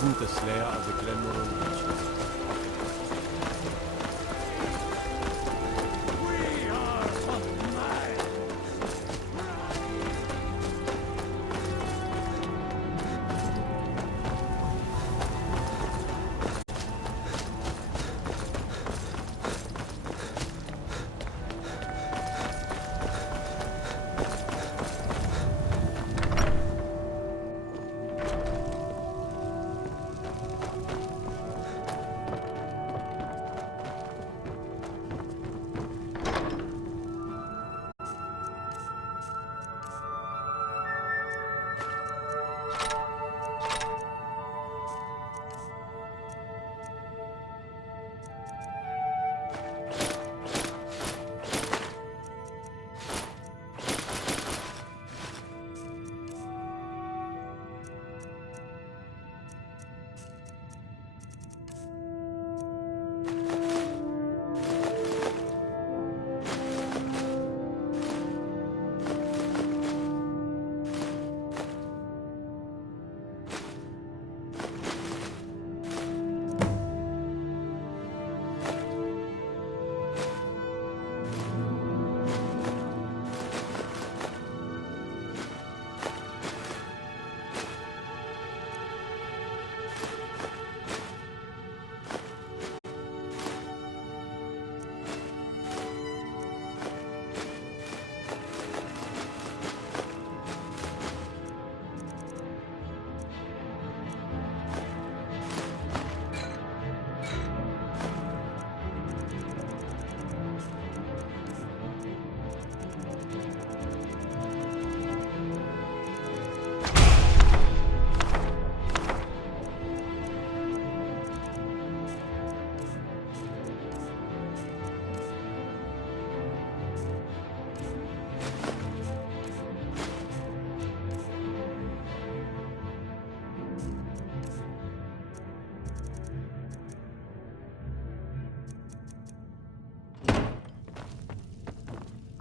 Isn't the Slayer of the Glenmore Legion?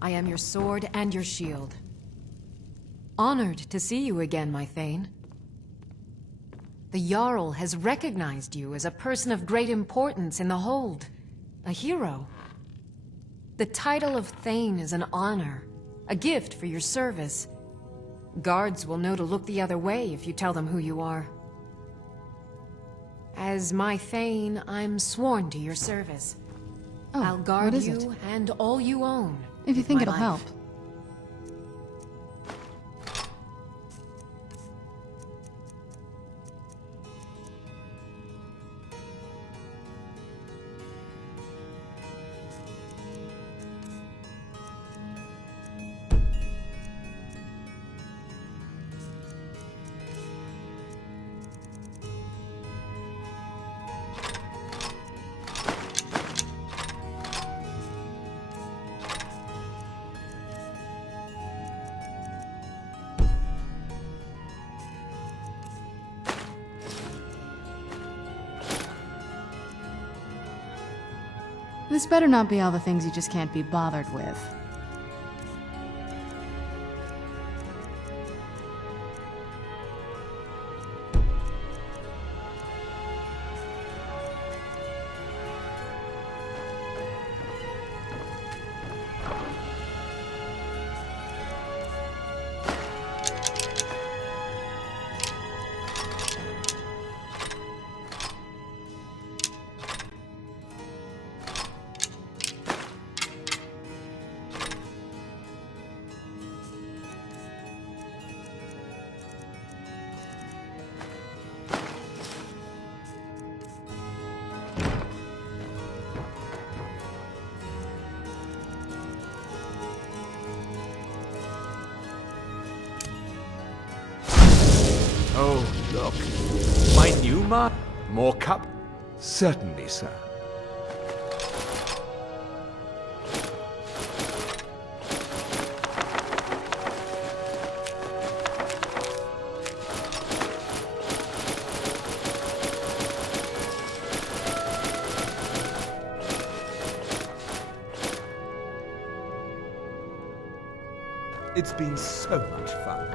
I am your sword and your shield. Honored to see you again, my Thane. The Jarl has recognized you as a person of great importance in the Hold. A hero. The title of Thane is an honor, a gift for your service. Guards will know to look the other way if you tell them who you are. As my Thane, I'm sworn to your service. Oh, I'll guard what is you it? and all you own. If you with think my it'll life. help. This better not be all the things you just can't be bothered with. Oh, look. My new mark. More cup? Certainly, sir. It's been so much fun.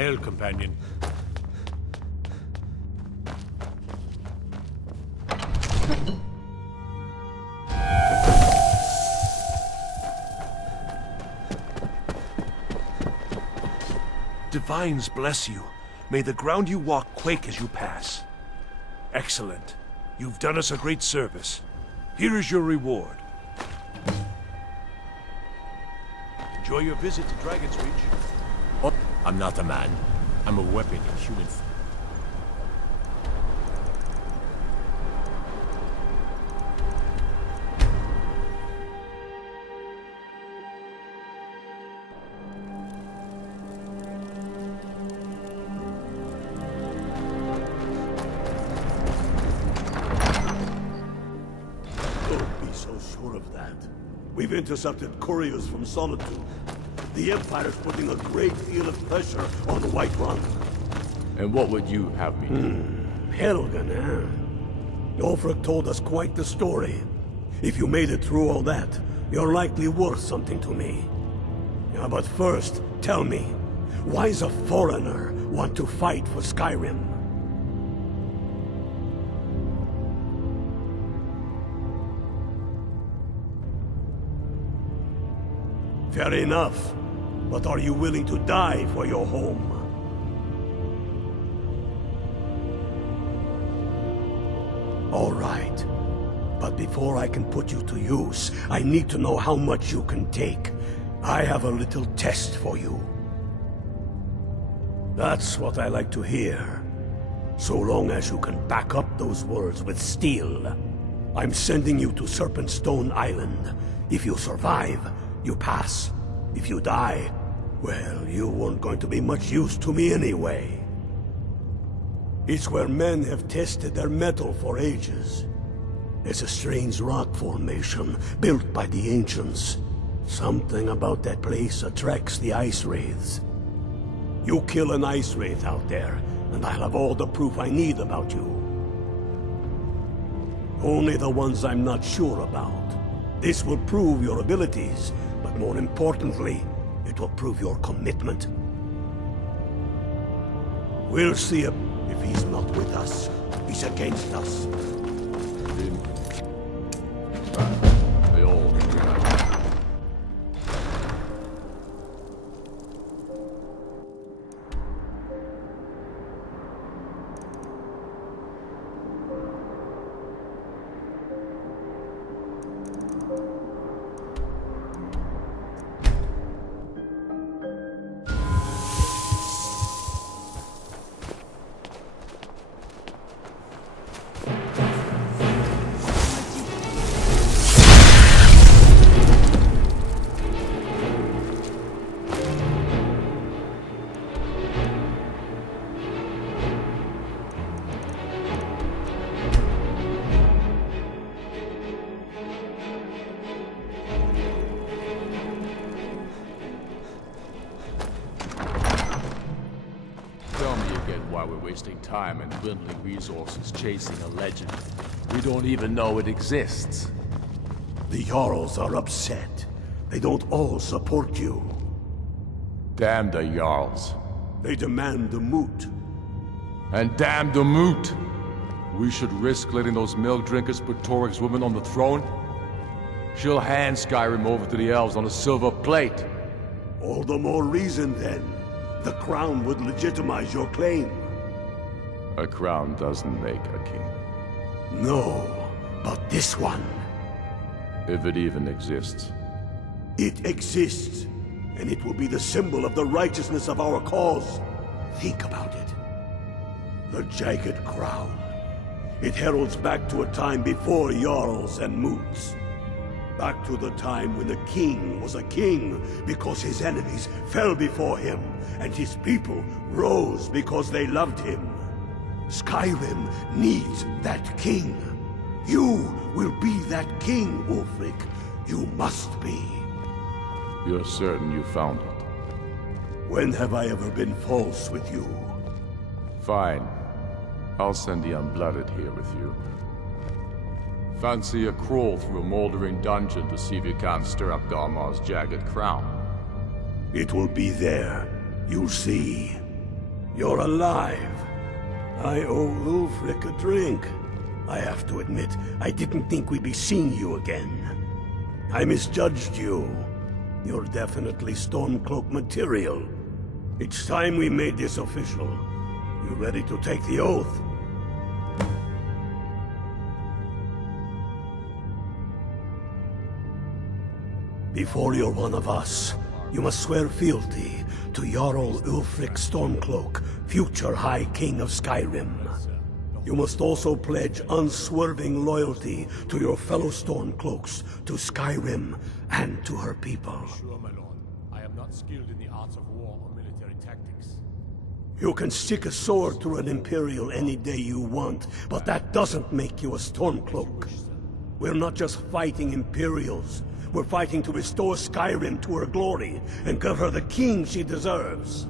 Hail, companion. Divines bless you. May the ground you walk quake as you pass. Excellent. You've done us a great service. Here is your reward. Enjoy your visit to Dragon's Reach. Oh, I'm not a man. I'm a weapon in human form. Don't be so sure of that. We've intercepted couriers from Solitude. The Empire's putting a great deal of pressure on Whiterun. And what would you have me do? Helgen, eh? Ulfric told us quite the story. If you made it through all that, you're likely worth something to me. Yeah, but first, tell me, why does a foreigner want to fight for Skyrim? Fair enough. But are you willing to die for your home? All right. But before I can put you to use, I need to know how much you can take. I have a little test for you. That's what I like to hear. So long as you can back up those words with steel. I'm sending you to Serpentstone Island. If you survive, you pass. If you die, well, you weren't going to be much use to me anyway. It's where men have tested their metal for ages. It's a strange rock formation built by the ancients. Something about that place attracts the ice wraiths. You kill an ice wraith out there, and I'll have all the proof I need about you. Only the ones I'm not sure about. This will prove your abilities, but more importantly, it will prove your commitment. We'll see if he's not with us. He's against us. They all why we're wasting time and dwindling resources chasing a legend. We don't even know it exists. The Jarls are upset. They don't all support you. Damn the Jarls. They demand the moot. And damn the moot! We should risk letting those milk drinkers put Torik's woman on the throne? She'll hand Skyrim over to the elves on a silver plate. All the more reason, then. The crown would legitimize your claim. A crown doesn't make a king. No, but this one. If it even exists. It exists, and it will be the symbol of the righteousness of our cause. Think about it. The jagged crown. It heralds back to a time before Jarls and Moots. Back to the time when the king was a king because his enemies fell before him, and his people rose because they loved him. Skyrim needs that king. You will be that king, Ulfric. You must be. You're certain you found it? When have I ever been false with you? Fine. I'll send the Unblooded here with you. Fancy a crawl through a moldering dungeon to see if you can't stir up Garmar's jagged crown. It will be there. You'll see. You're alive. I owe Ulfric a drink. I have to admit, I didn't think we'd be seeing you again. I misjudged you. You're definitely Stormcloak material. It's time we made this official. You ready to take the oath? Before you're one of us, you must swear fealty to Jarl Ulfric Stormcloak, future High King of Skyrim. You must also pledge unswerving loyalty to your fellow Stormcloaks, to Skyrim, and to her people. Sure, my lord. I am not skilled in the arts of war or military tactics. You can stick a sword through an Imperial any day you want, but that doesn't make you a Stormcloak. We're not just fighting Imperials. We're fighting to restore Skyrim to her glory, and give her the king she deserves.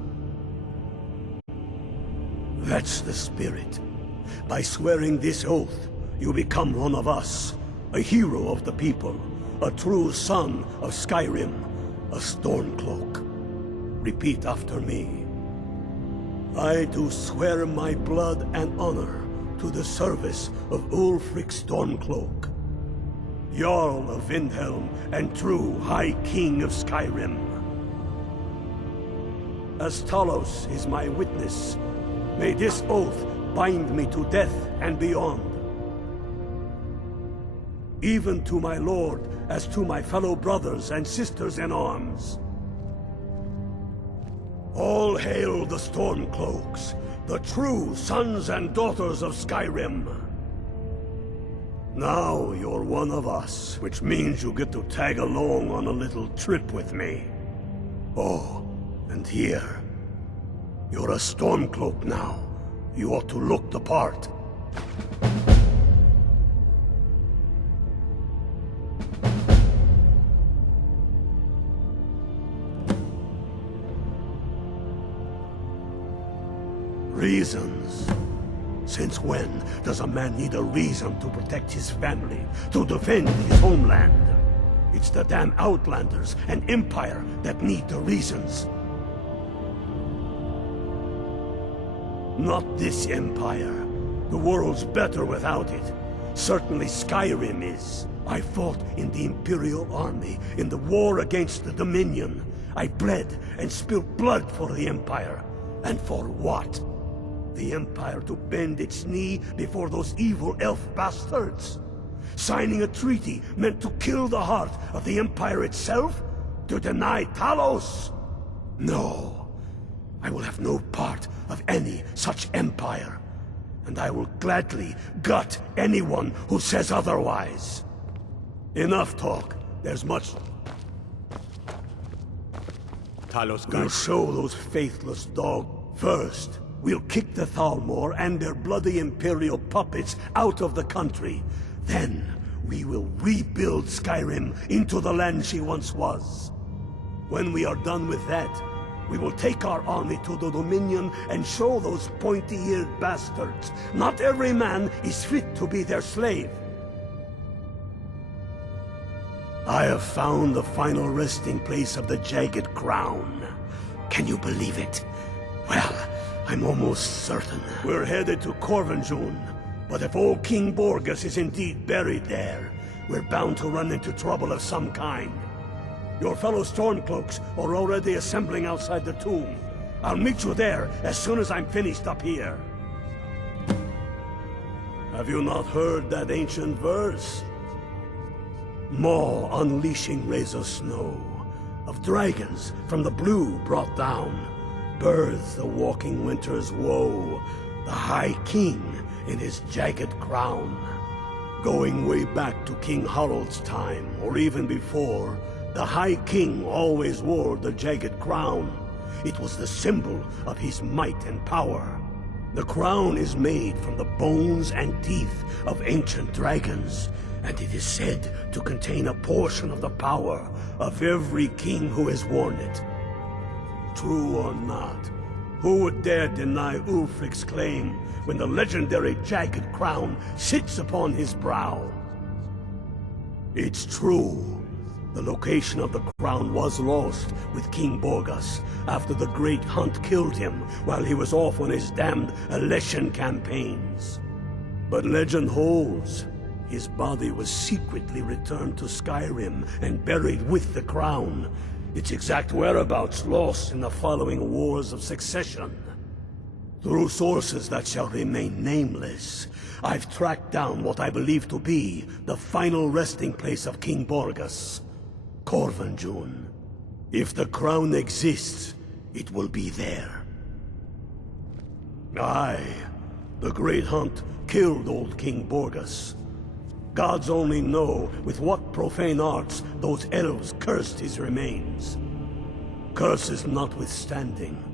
That's the spirit. By swearing this oath, you become one of us, a hero of the people, a true son of Skyrim, a Stormcloak. Repeat after me. I do swear my blood and honor to the service of Ulfric Stormcloak, Jarl of Windhelm and true High King of Skyrim. As Talos is my witness, may this oath bind me to death and beyond. Even to my lord, as to my fellow brothers and sisters in arms. All hail the Stormcloaks, the true sons and daughters of Skyrim. Now you're one of us, which means you get to tag along on a little trip with me. Oh, and here. You're a Stormcloak now. You ought to look the part. Reasons. Since when does a man need a reason to protect his family, to defend his homeland? It's the damn Outlanders and Empire that need the reasons. Not this Empire. The world's better without it. Certainly Skyrim is. I fought in the Imperial Army in the war against the Dominion. I bled and spilled blood for the Empire. And for what? The Empire to bend its knee before those evil elf bastards? Signing a treaty meant to kill the heart of the Empire itself? To deny Talos? No. I will have no part of any such empire. And I will gladly gut anyone who says otherwise. Enough talk. There's much... Talos We'll guides. show those faithless dogs. First, we'll kick the Thalmor and their bloody Imperial puppets out of the country. Then, we will rebuild Skyrim into the land she once was. When we are done with that, we will take our army to the Dominion and show those pointy-eared bastards. Not every man is fit to be their slave. I have found the final resting place of the Jagged Crown. Can you believe it? Well, I'm almost certain. We're headed to Corvinjun, but if old King Borgus is indeed buried there, we're bound to run into trouble of some kind. Your fellow Stormcloaks are already assembling outside the tomb. I'll meet you there as soon as I'm finished up here. Have you not heard that ancient verse? Maw unleashing rays of snow, of dragons from the blue brought down, births the walking winter's woe, the High King in his jagged crown. Going way back to King Harald's time, or even before, the High King always wore the jagged crown. It was the symbol of his might and power. The crown is made from the bones and teeth of ancient dragons, and it is said to contain a portion of the power of every king who has worn it. True or not, who would dare deny Ulfric's claim when the legendary jagged crown sits upon his brow? It's true. The location of the crown was lost with King Borgas after the Great Hunt killed him while he was off on his damned Alessian campaigns. But legend holds, his body was secretly returned to Skyrim and buried with the crown, its exact whereabouts lost in the following Wars of Succession. Through sources that shall remain nameless, I've tracked down what I believe to be the final resting place of King Borgas, Corvanjun. If the crown exists, it will be there. Aye, the Great Hunt killed old King Borgas. Gods only know with what profane arts those elves cursed his remains. Curses notwithstanding,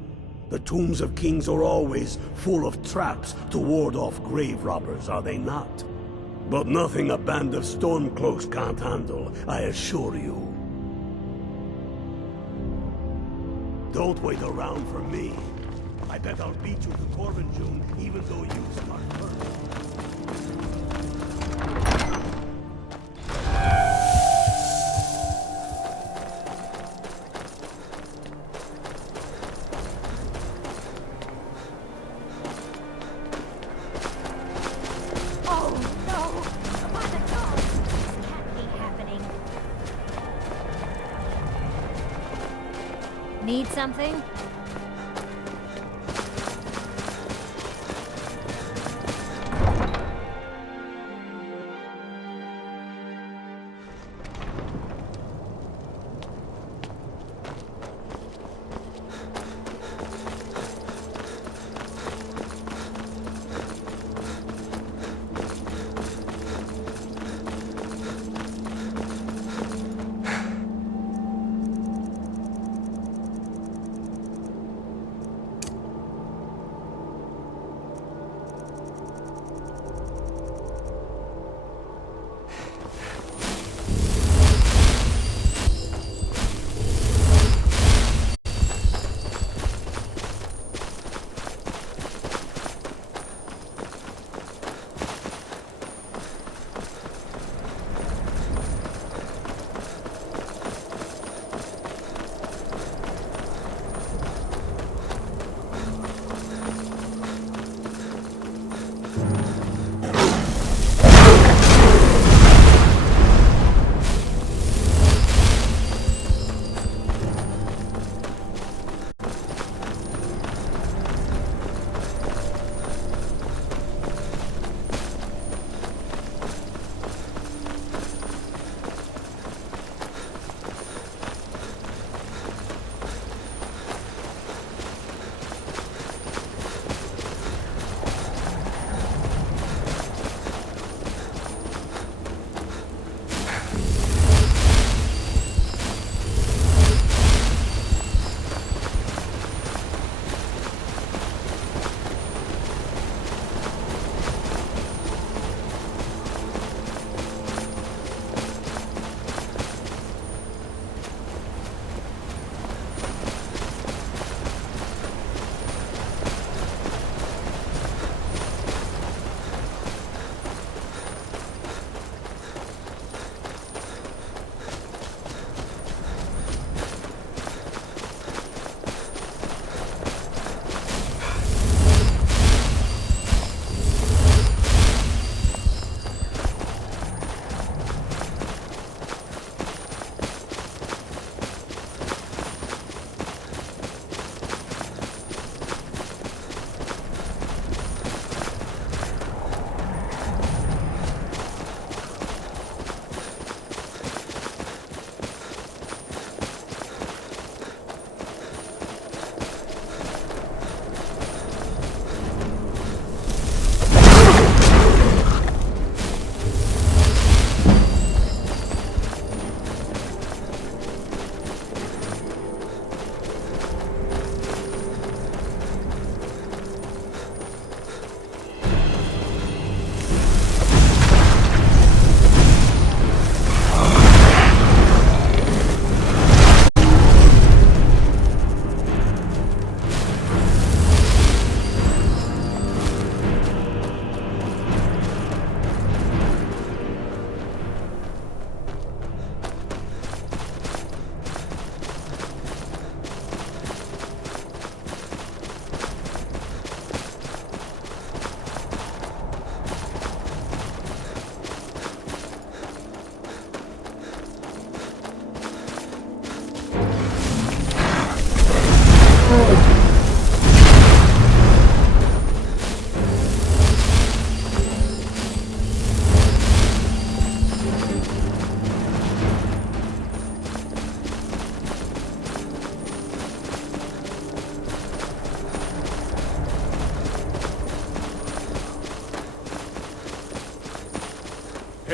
the tombs of kings are always full of traps to ward off grave robbers, are they not? But nothing a band of Stormcloaks can't handle, I assure you. Don't wait around for me. I bet I'll beat you to Corvanjun even though you start first. Need something?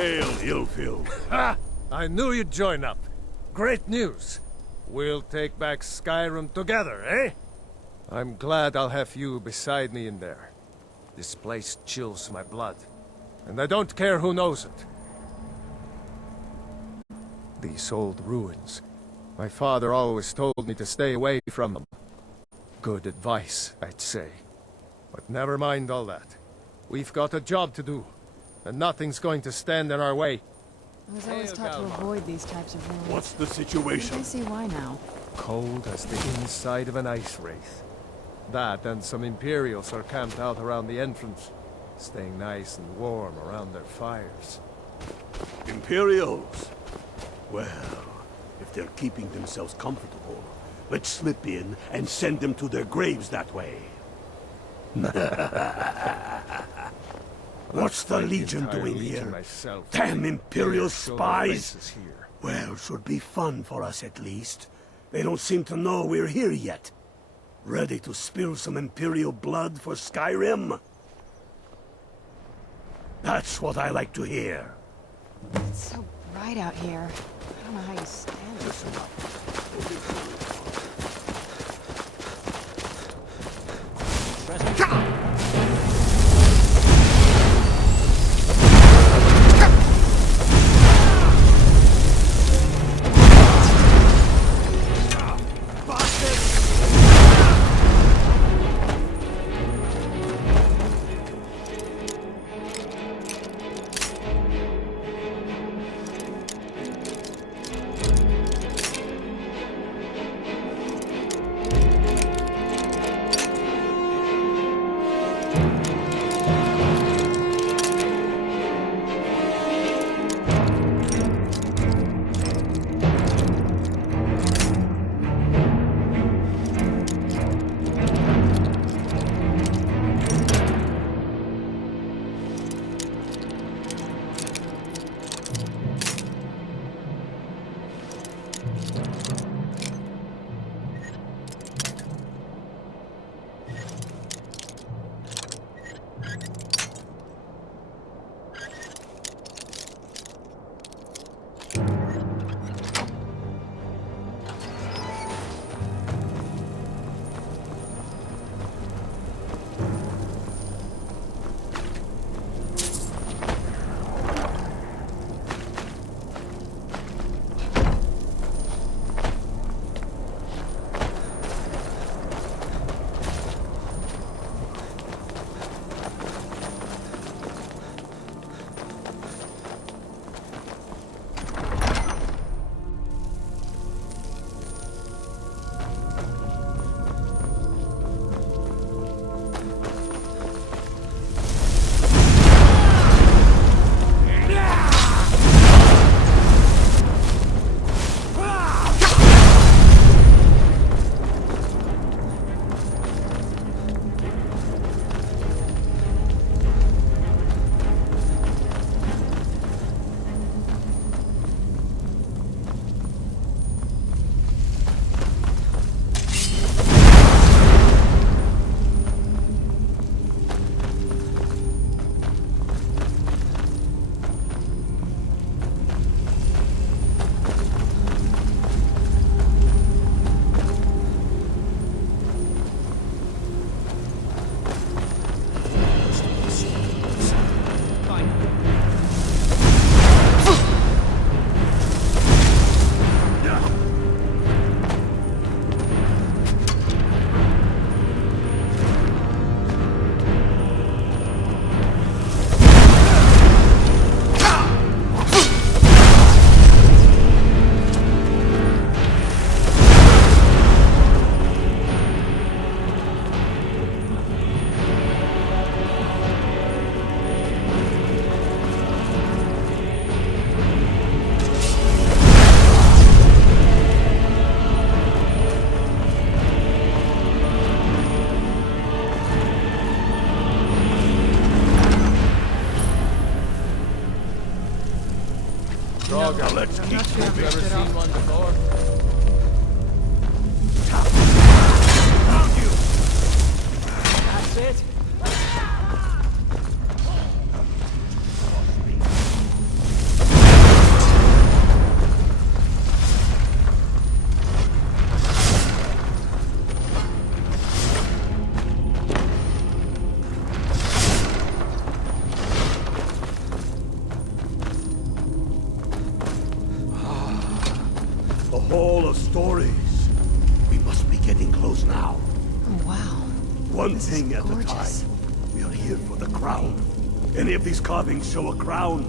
Hail, ill-filled. Ha! I knew you'd join up. Great news. We'll take back Skyrim together, eh? I'm glad I'll have you beside me in there. This place chills my blood, and I don't care who knows it. These old ruins. My father always told me to stay away from them. Good advice, I'd say. But never mind all that. We've got a job to do, and nothing's going to stand in our way. I was always taught to avoid these types of ruins. What's the I situation? see why now. Cold as the inside of an ice wraith. That and some Imperials are camped out around the entrance, staying nice and warm around their fires. Imperials? Well, if they're keeping themselves comfortable, let's slip in and send them to their graves that way. What's the Legion doing here? Damn Imperial spies! Well, should be fun for us at least. They don't seem to know we're here yet. Ready to spill some Imperial blood for Skyrim? That's what I like to hear. It's so bright out here. I don't know how you stand it. Listen up. Now let's keep moving. Ever seen one before? Found you! That's it. The Hall of Stories. We must be getting close now. Oh, wow. One This thing is at a gorgeous. time. We are here for the crown. Any of these carvings show a crown?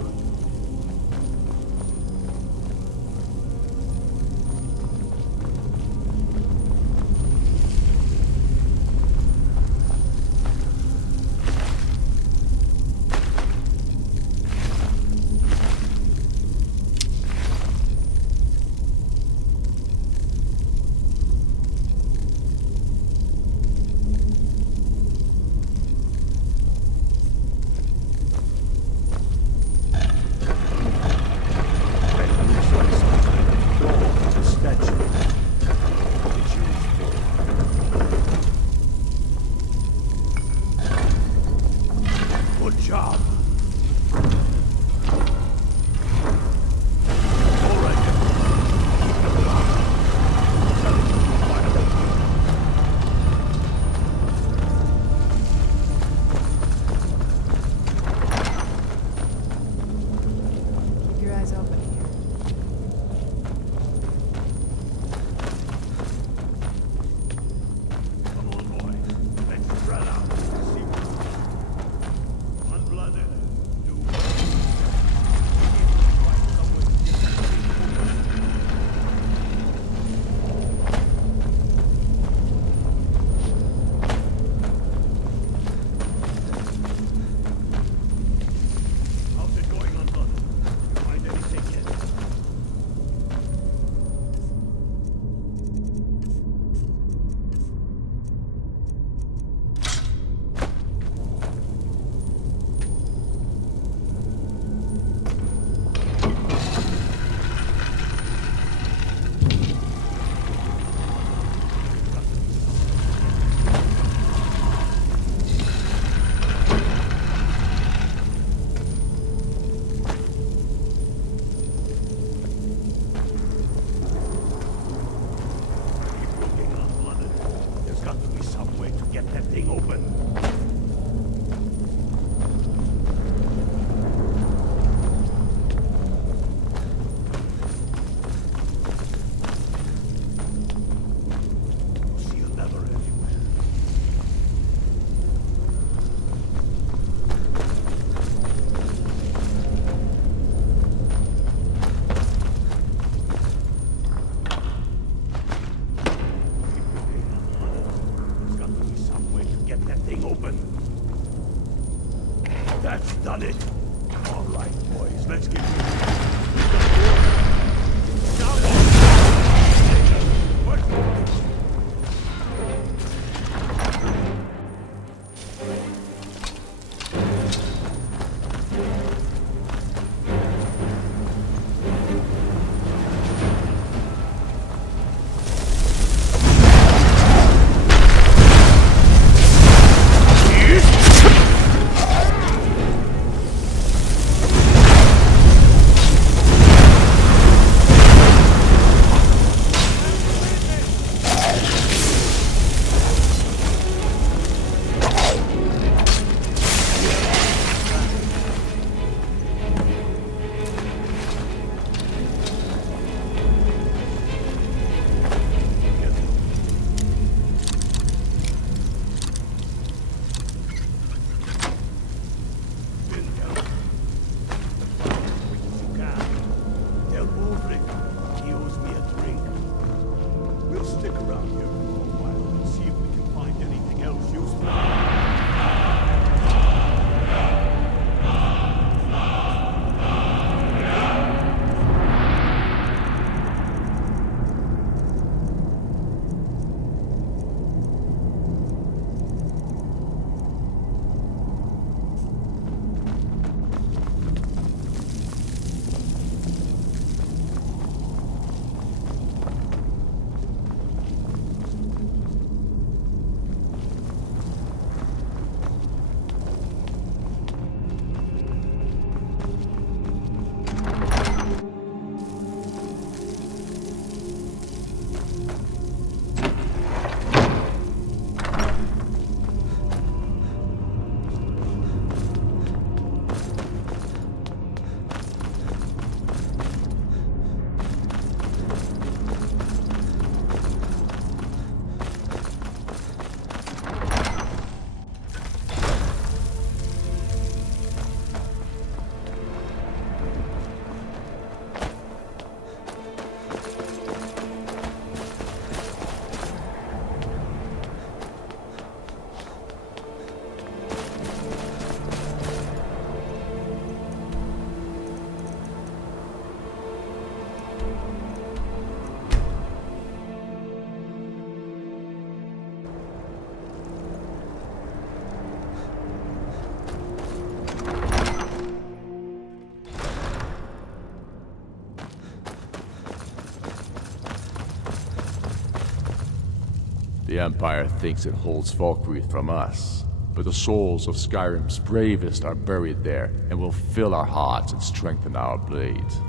The Empire thinks it holds Valkyrie from us, but the souls of Skyrim's bravest are buried there and will fill our hearts and strengthen our blades.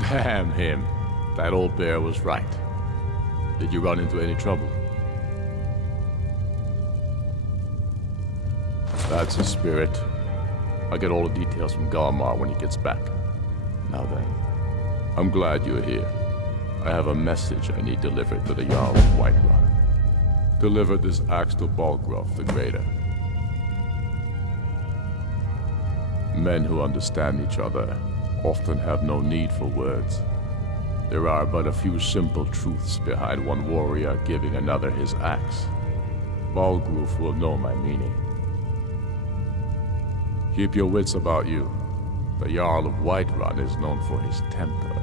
Damn him. That old bear was right. Did you run into any trouble? That's his spirit. I'll get all the details from Galmar when he gets back. Now then, I'm glad you're here. I have a message I need delivered to the Jarl of Whiterun. Deliver this axe to Balgruf the Greater. Men who understand each other often have no need for words. There are but a few simple truths behind one warrior giving another his axe. Balgruf will know my meaning. Keep your wits about you. The Jarl of Whiterun is known for his temper.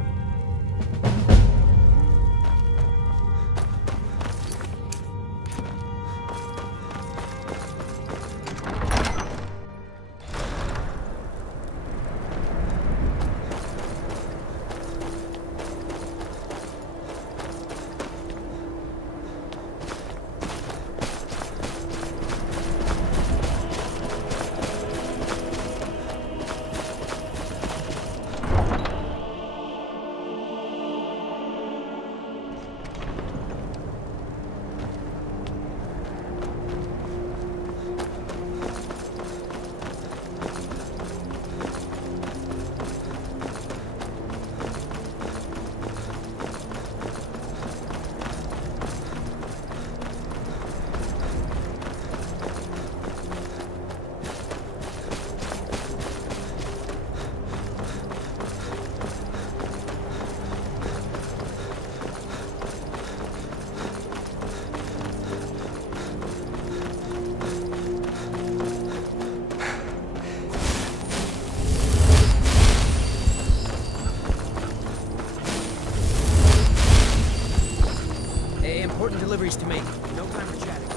Important deliveries to make. No time for chatting.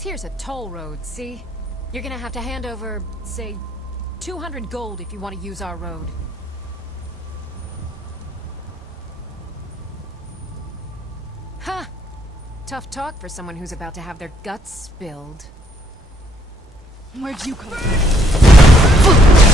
This here's a toll road, see? You're gonna have to hand over, say, 200 gold if you want to use our road. Ha! Tough talk for someone who's about to have their guts spilled. Where'd you come from?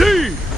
D!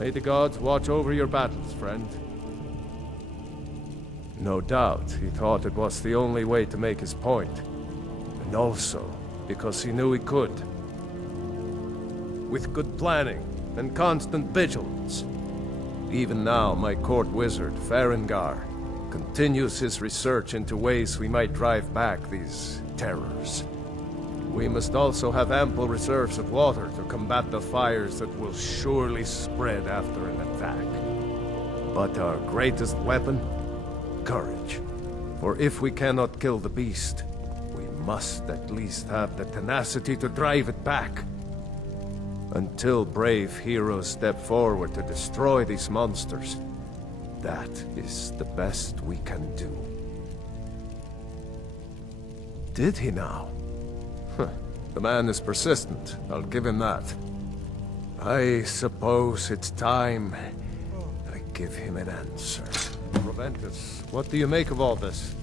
May the gods watch over your battles, friend. No doubt, he thought it was the only way to make his point. And also, because he knew he could. With good planning and constant vigilance. Even now, my court wizard, Farengar, continues his research into ways we might drive back these terrors. We must also have ample reserves of water to combat the fires that will surely spread after an attack. But our greatest weapon? Courage. For if we cannot kill the beast, we must at least have the tenacity to drive it back. Until brave heroes step forward to destroy these monsters, that is the best we can do. Did he now? The man is persistent, I'll give him that. I suppose it's time I give him an answer. Proventus, what do you make of all this?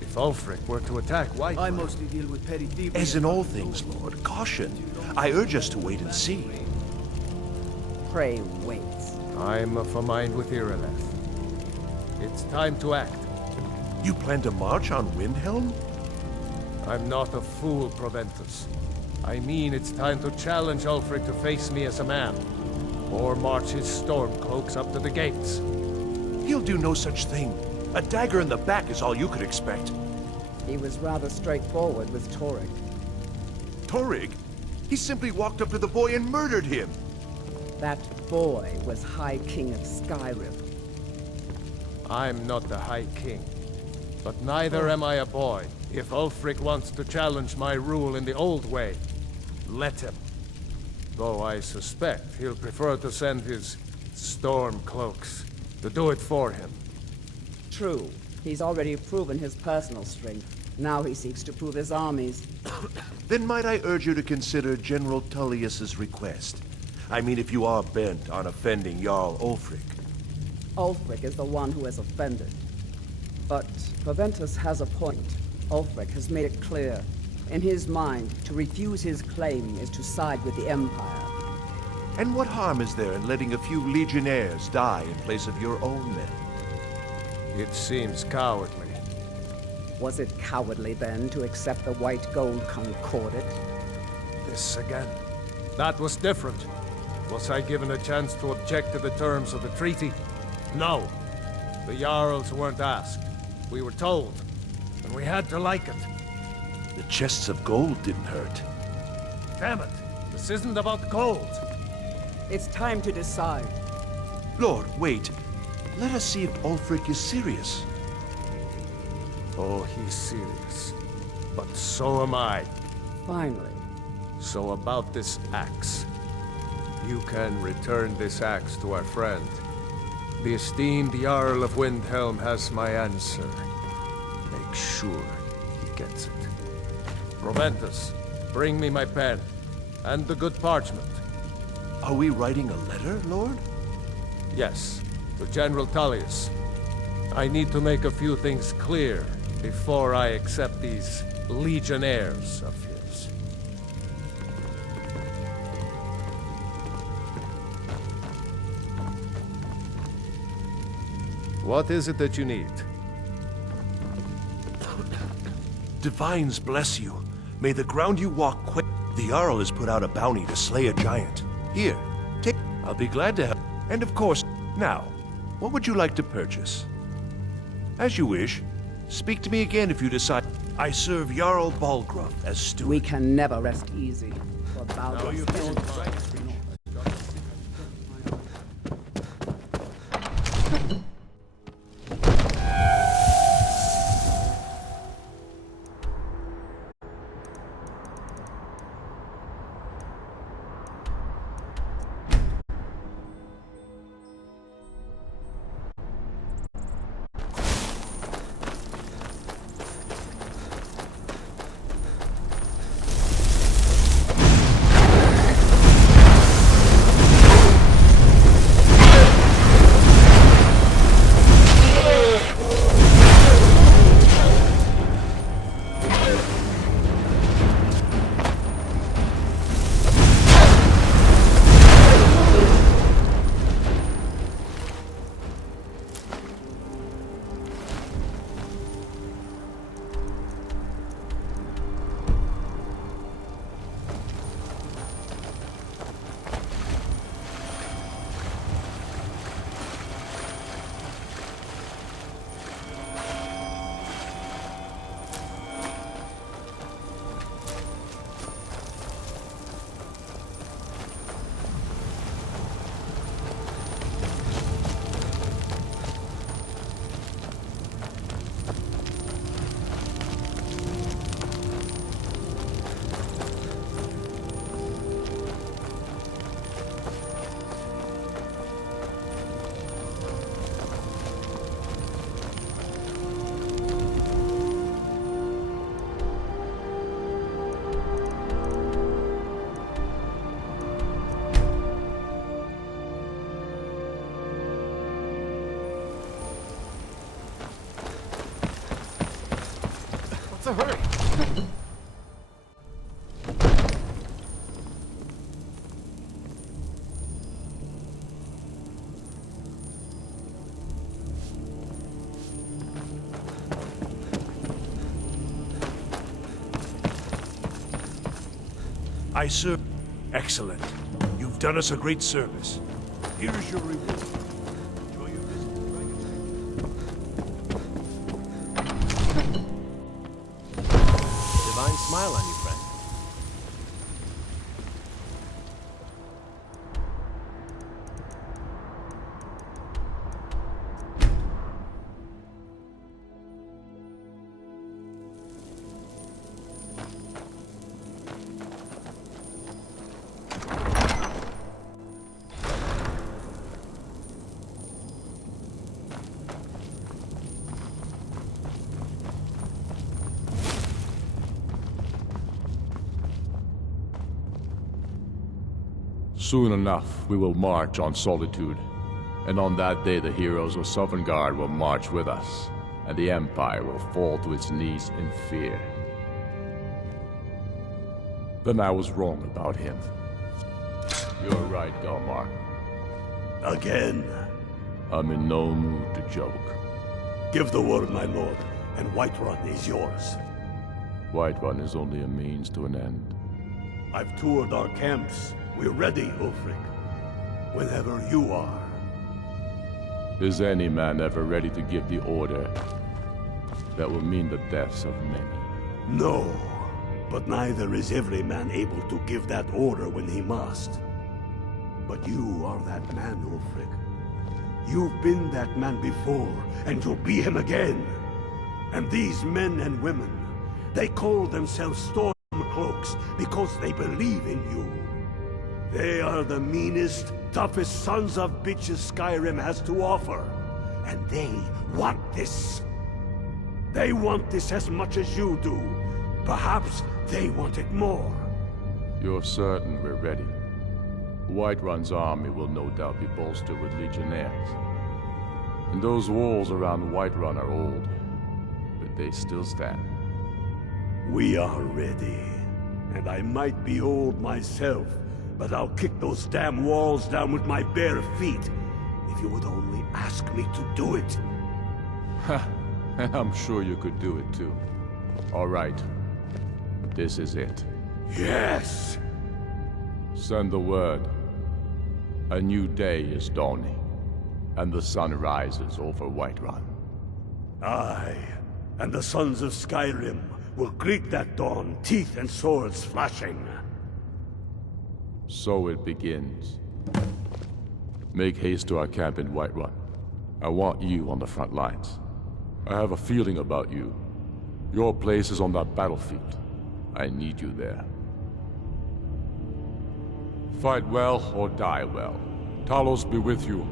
If Ulfric were to attack White... I mostly deal with petty thievery. As in all things, Lord, caution. I urge us to wait and see. Pray wait. I'm of a mind with Irileth. It's time to act. You plan to march on Windhelm? I'm not a fool, Proventus. I mean it's time to challenge Ulfric to face me as a man. Or march his stormcloaks up to the gates. He'll do no such thing. A dagger in the back is all you could expect. He was rather straightforward with Torrig. Torrig? He simply walked up to the boy and murdered him. That boy was High King of Skyrim. I'm not the High King. But neither am I a boy. If Ulfric wants to challenge my rule in the old way, let him. Though I suspect he'll prefer to send his stormcloaks to do it for him. True. He's already proven his personal strength. Now he seeks to prove his armies. Then might I urge you to consider General Tullius's request? I mean, if you are bent on offending Jarl Ulfric. Ulfric is the one who has offended. But Proventus has a point. Ulfric has made it clear. In his mind, to refuse his claim is to side with the Empire. And what harm is there in letting a few legionnaires die in place of your own men? It seems cowardly. Was it cowardly then to accept the White Gold Concordat? This again. That was different. Was I given a chance to object to the terms of the treaty? No. The Jarls weren't asked. We were told. And we had to like it. The chests of gold didn't hurt. Damn it! This isn't about gold! It's time to decide. Lord, wait. Let us see if Ulfric is serious. Oh, he's serious. But so am I. Finally. So about this axe. You can return this axe to our friend. The esteemed Jarl of Windhelm has my answer. Make sure he gets it. Proventus, bring me my pen. And the good parchment. Are we writing a letter, Lord? Yes, to General Tullius. I need to make a few things clear before I accept these legionnaires of his. What is it that you need? Divines bless you. May the ground you walk quake. The Jarl has put out a bounty to slay a giant. Here, take. I'll be glad to help. And of course, now, what would you like to purchase? As you wish. Speak to me again if you decide. I serve Jarl Balgruuf as steward. We can never rest easy. For No, you Balgruuf's don't. enemies. the hurry? I serve. Excellent. You've done us a great service. Here is your reward. Enjoy your visit to Dragon's Divine smile on you, friend. Soon enough, we will march on Solitude. And on that day, the heroes of Sovngarde will march with us, and the Empire will fall to its knees in fear. Then I was wrong about him. You're right, Galmar. Again. I'm in no mood to joke. Give the word, my lord, and Whiterun is yours. Whiterun is only a means to an end. I've toured our camps. We're ready, Ulfric. Whenever you are. Is any man ever ready to give the order that will mean the deaths of many? No, but neither is every man able to give that order when he must. But you are that man, Ulfric. You've been that man before, and you'll be him again. And these men and women, they call themselves Stormcloaks because they believe in you. They are the meanest, toughest sons of bitches Skyrim has to offer. And they want this. They want this as much as you do. Perhaps they want it more. You're certain we're ready? Whiterun's army will no doubt be bolstered with legionnaires. And those walls around Whiterun are old, but they still stand. We are ready. And I might be old myself, but I'll kick those damn walls down with my bare feet, if you would only ask me to do it. Ha! And I'm sure you could do it too. All right. This is it. Yes! Send the word. A new day is dawning, and the sun rises over Whiterun. Aye, and the sons of Skyrim will greet that dawn, teeth and swords flashing. So it begins. Make haste to our camp in Whiterun. I want you on the front lines. I have a feeling about you. Your place is on that battlefield. I need you there. Fight well or die well. Talos be with you.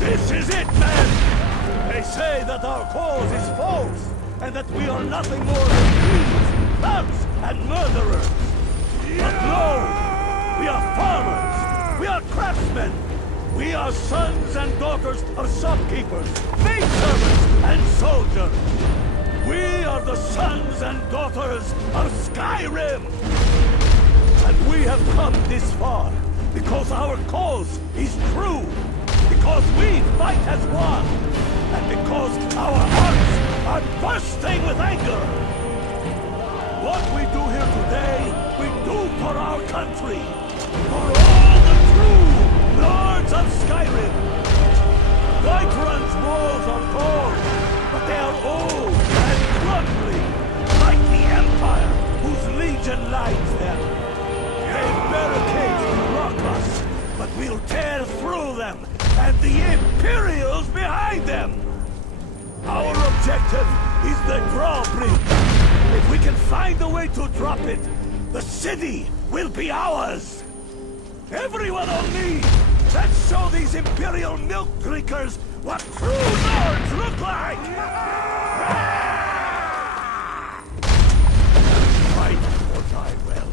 This is it, man! They say that our cause is false, and that we are nothing more than thieves, thugs, and murderers. But no! We are farmers! We are craftsmen! We are sons and daughters of shopkeepers, maidservants, and soldiers! We are the sons and daughters of Skyrim! And we have come this far because our cause is true! Because we fight as one! And because our hearts are bursting with anger! What we do here today, we do for our country! For all the true Lords of Skyrim! Whiterun's walls are tall, but they are old and crumbling, like the Empire, whose legion lies there. They barricade to block us, but we'll tear through them, and the Imperials behind them! is the drawbridge. If we can find a way to drop it, the city will be ours. Everyone on me! Let's show these Imperial milk drinkers what true lords look like! Fight or die well.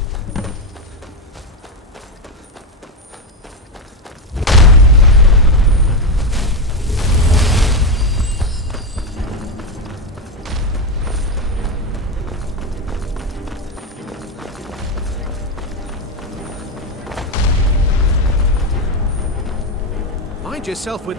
Mind yourself with...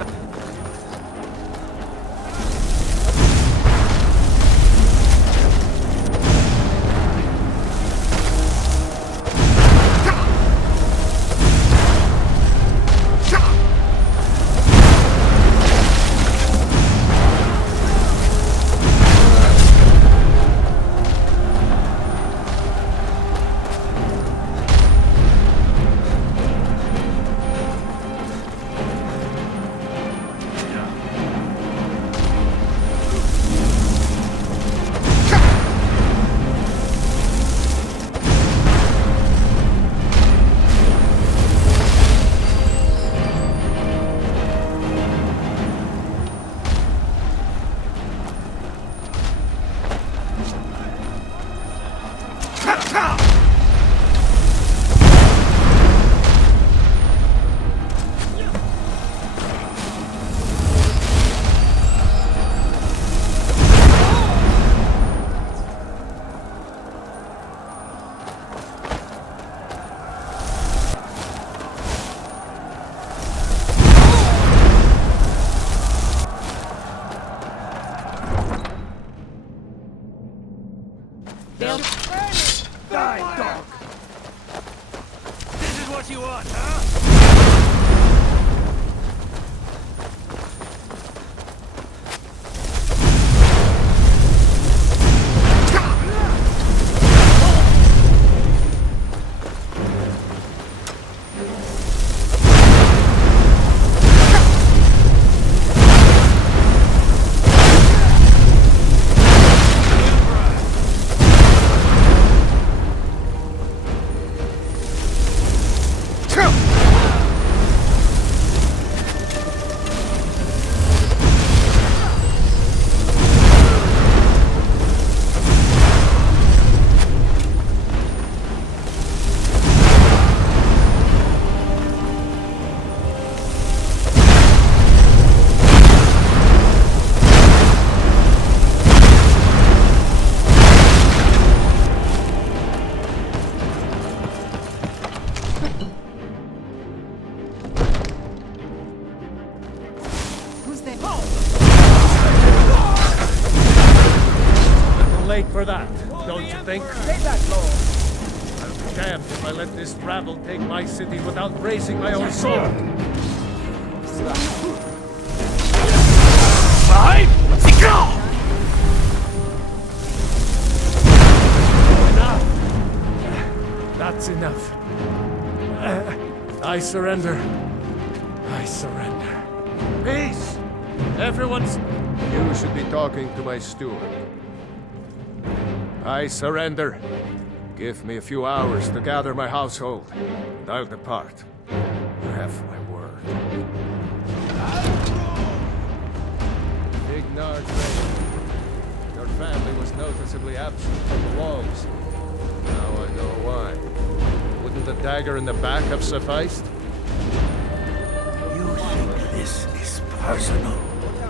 Die, dog! This is what you want, huh? Late for that, don't you think? Take that, Lord. I'll be damned if I let this rabble take my city without raising my own sword. Enough! That's enough. I surrender. I surrender. Peace! Everyone's... You should be talking to my steward. I surrender. Give me a few hours to gather my household, and I'll depart. You have my word. Ignard Rain. Your family was noticeably absent from the walls. Now I know why. Wouldn't the dagger in the back have sufficed? You think this is personal?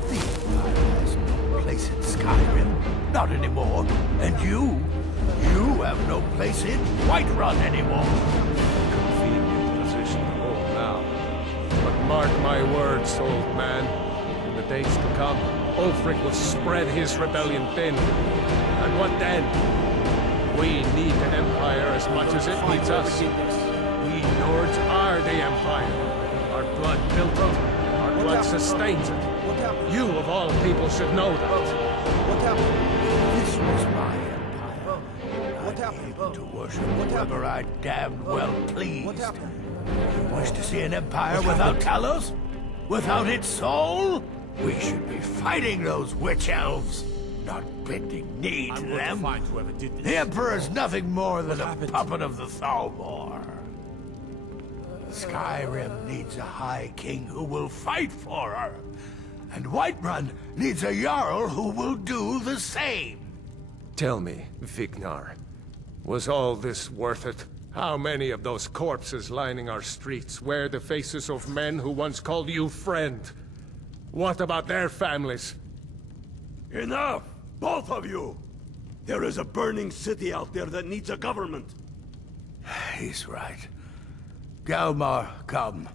The Empire has no place in Skyrim. Not anymore. And you have no place in Whiterun anymore. Convenient position to hold now. But mark my words, old man. In the days to come, Ulfric will spread his rebellion thin. And what then? We need the Empire as much as it needs us. We Nords are the Empire. Our blood built it. Our blood sustains it. You, of all people, should know that. This was my empire. I'd be able to worship whoever I damned well pleased. You wish to see an empire without Talos? Without its soul? We should be fighting those witch elves. not bending knee to I'm going to them. find whoever did this. The Emperor's nothing more than What a happened? puppet of the Thalmor. Skyrim needs a High King who will fight for her. And Whiterun needs a Jarl who will do the same. Tell me, Vignar, was all this worth it? How many of those corpses lining our streets wear the faces of men who once called you friend? What about their families? Enough! Both of you! There is a burning city out there that needs a government. He's right. Galmar, come.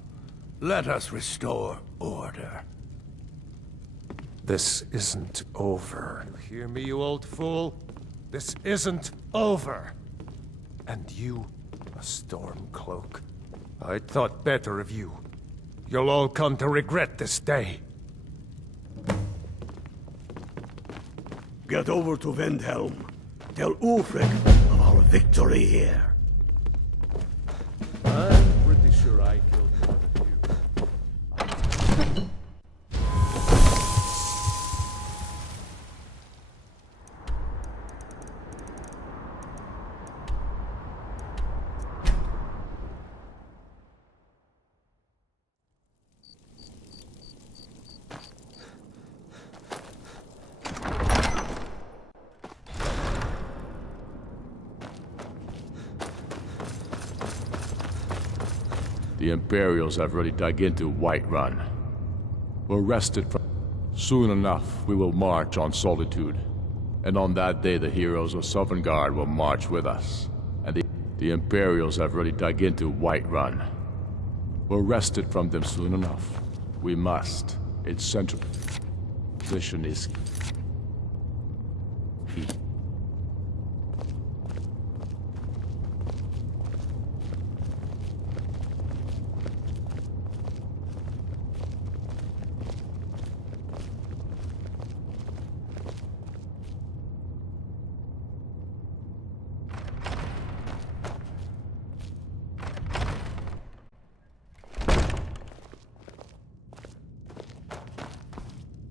Let us restore order. This isn't over. You hear me, you old fool? This isn't over. And you, a Stormcloak. I thought better of you. You'll all come to regret this day. Get over to Windhelm. Tell Ulfric of our victory here. I'm pretty sure I killed more than you. The Imperials have already dug into Whiterun. We're rested from... Soon enough, we will march on Solitude. And on that day, the heroes of Sovngarde will march with us. And the Imperials have already dug into Whiterun. We're rested from them soon enough. We must. Its central position is key.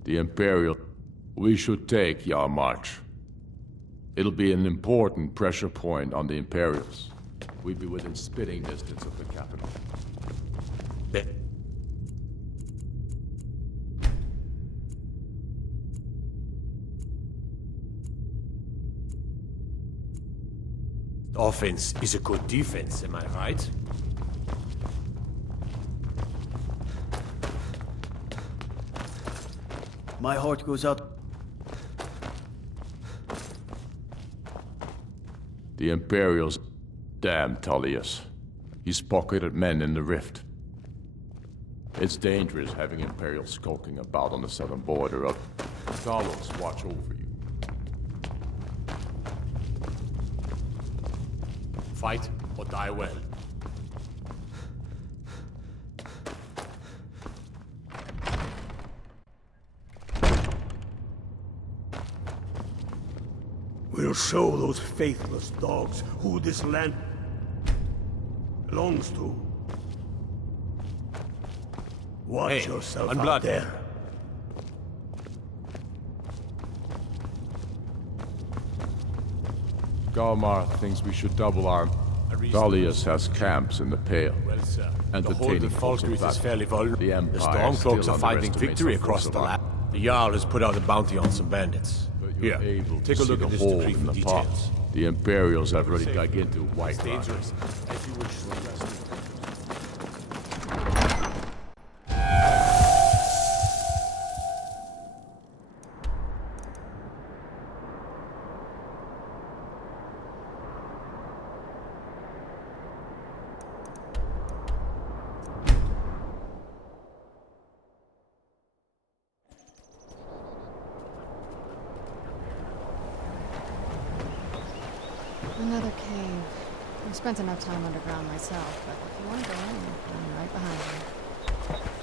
The Imperial... We should take Yarmarch. It'll be an important pressure point on the Imperials. We'd be within spitting distance of the capital. Offense is a good defense, am I right? My heart goes out. The Imperials... Damn Tullius. He's pocketed men in the rift. It's dangerous having Imperials skulking about on the southern border of... Talos watch over you. Fight or die well. We'll show those faithless dogs who this land belongs to. Watch yourself out unblood. there. Galmar thinks we should double our... Tullius has camps in the Pale. Well, sir, the whole Entertaining of folks Falkreath in is fact. fairly vulnerable. The The Empire Stormcloaks still are finding underestimates victory the force across of the our- land. The Jarl has put out a bounty on some bandits. But Here, you're able to take a see look the at this hole decree in for the pot. details. The Imperials have already dug into It's Whiterun. dangerous. As you wish, Sir. Another cave. I've spent enough time underground myself, but if you want to go in, I'm right behind you.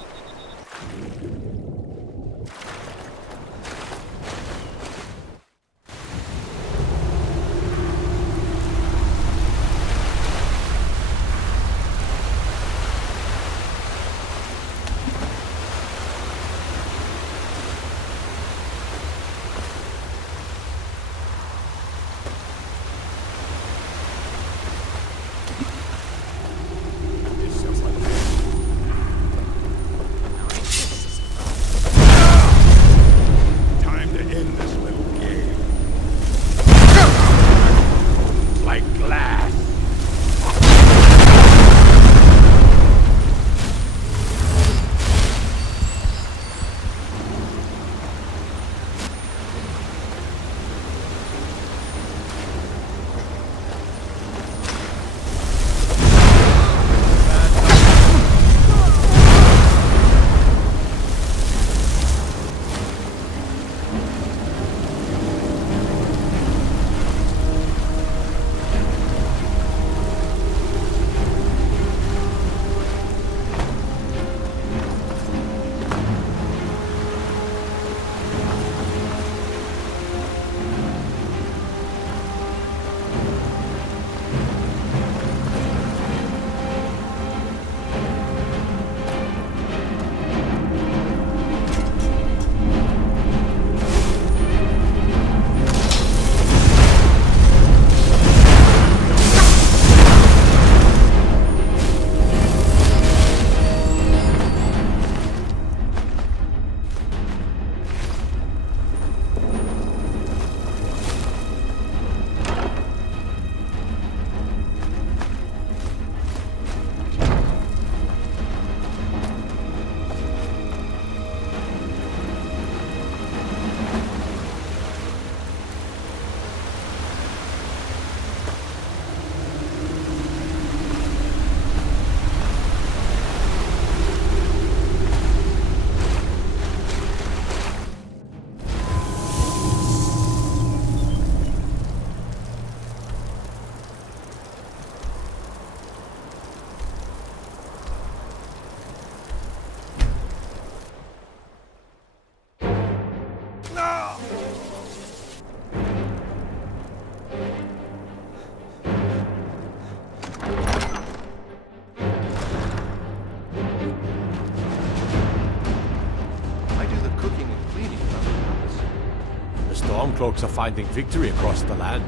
folks are finding victory across the land.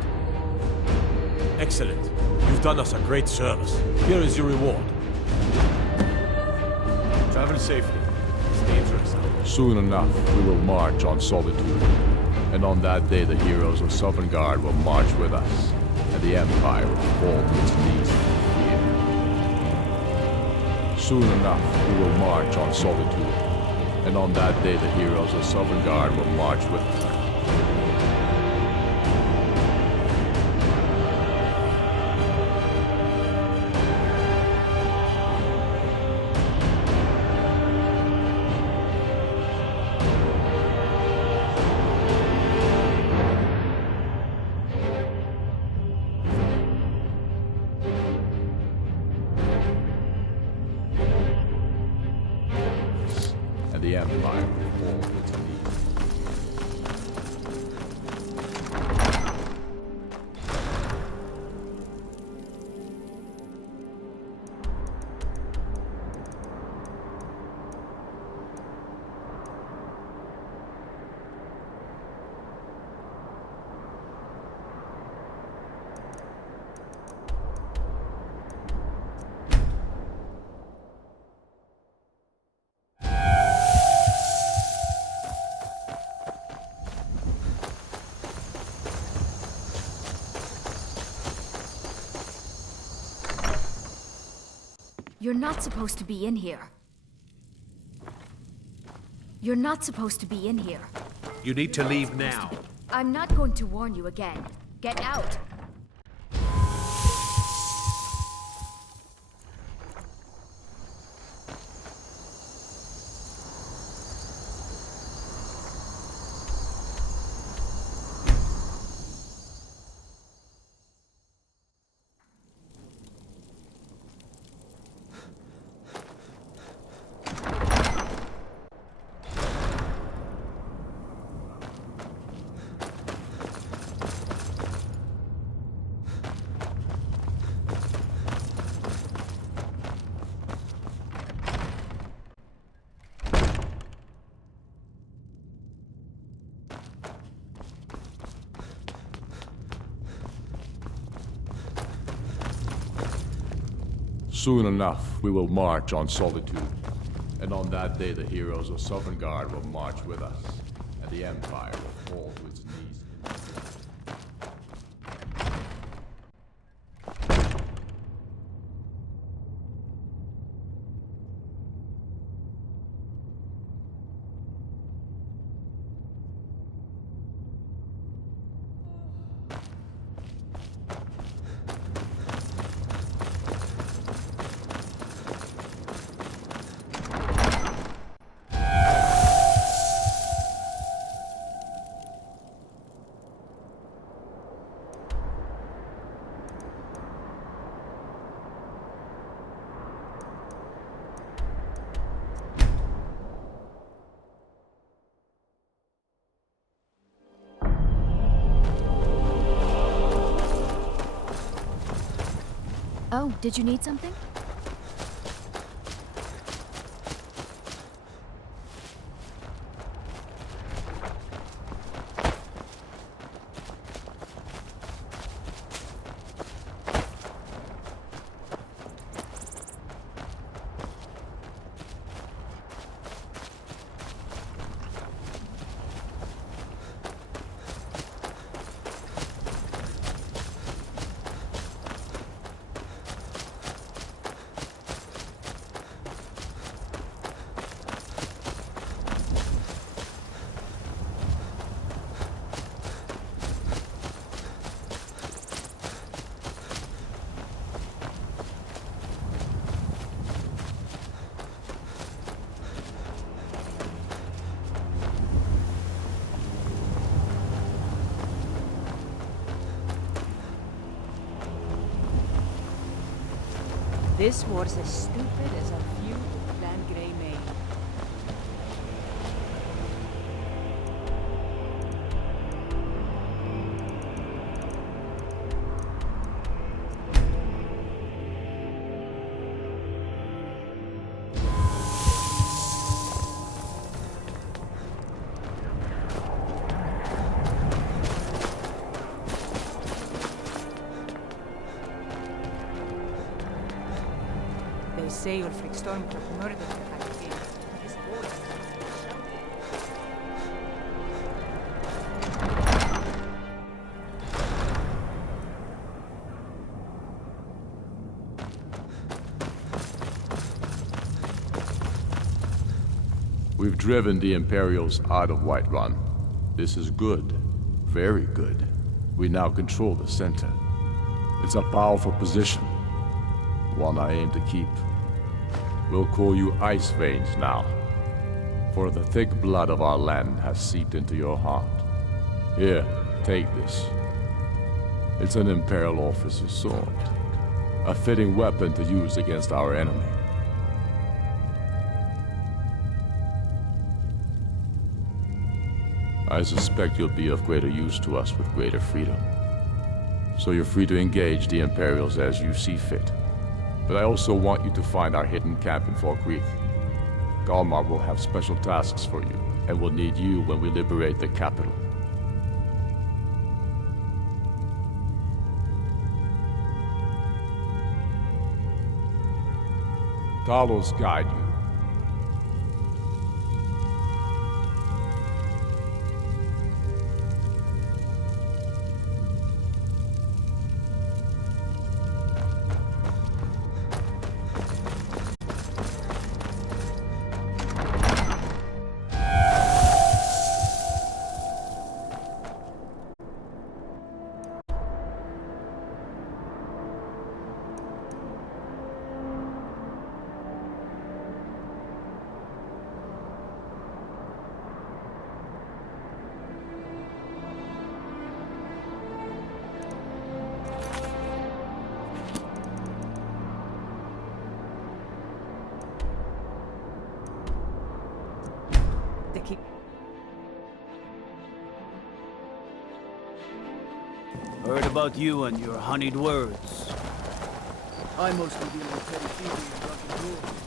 Excellent. You've done us a great service. Here is your reward. Travel safely. It's dangerous out there. Soon enough, we will march on Solitude. And on that day, the heroes of Sovngarde will march with us, and the Empire will fall to its knees in fear. Soon enough, we will march on Solitude. And on that day, the heroes of Sovngarde will march with us. The Empire will fall to its knees. You're not supposed to be in here. You're not supposed to be in here. You need to leave now. I'm not going to warn you again. Get out! Soon enough, we will march on Solitude. And on that day, the heroes of Sovngarde will march with us, and the Empire will fall to its knees. Oh, did you need something? This was as stupid as a few Landgrave made. say Ulfric Stormcloak murdered the High King. His voice. We've driven the Imperials out of Whiterun. This is good. Very good. We now control the center. It's a powerful position. One I aim to keep. We'll call you Ice Veins now. For the thick blood of our land has seeped into your heart. Here, take this. It's an Imperial officer's sword. A fitting weapon to use against our enemy. I suspect you'll be of greater use to us with greater freedom. So you're free to engage the Imperials as you see fit. But I also want you to find our hidden camp in Fort Creek. Galmar will have special tasks for you, and will need you when we liberate the capital. Talos guide you. Heard about you and your honeyed words. I mostly deal with petty thievery and drunken duels.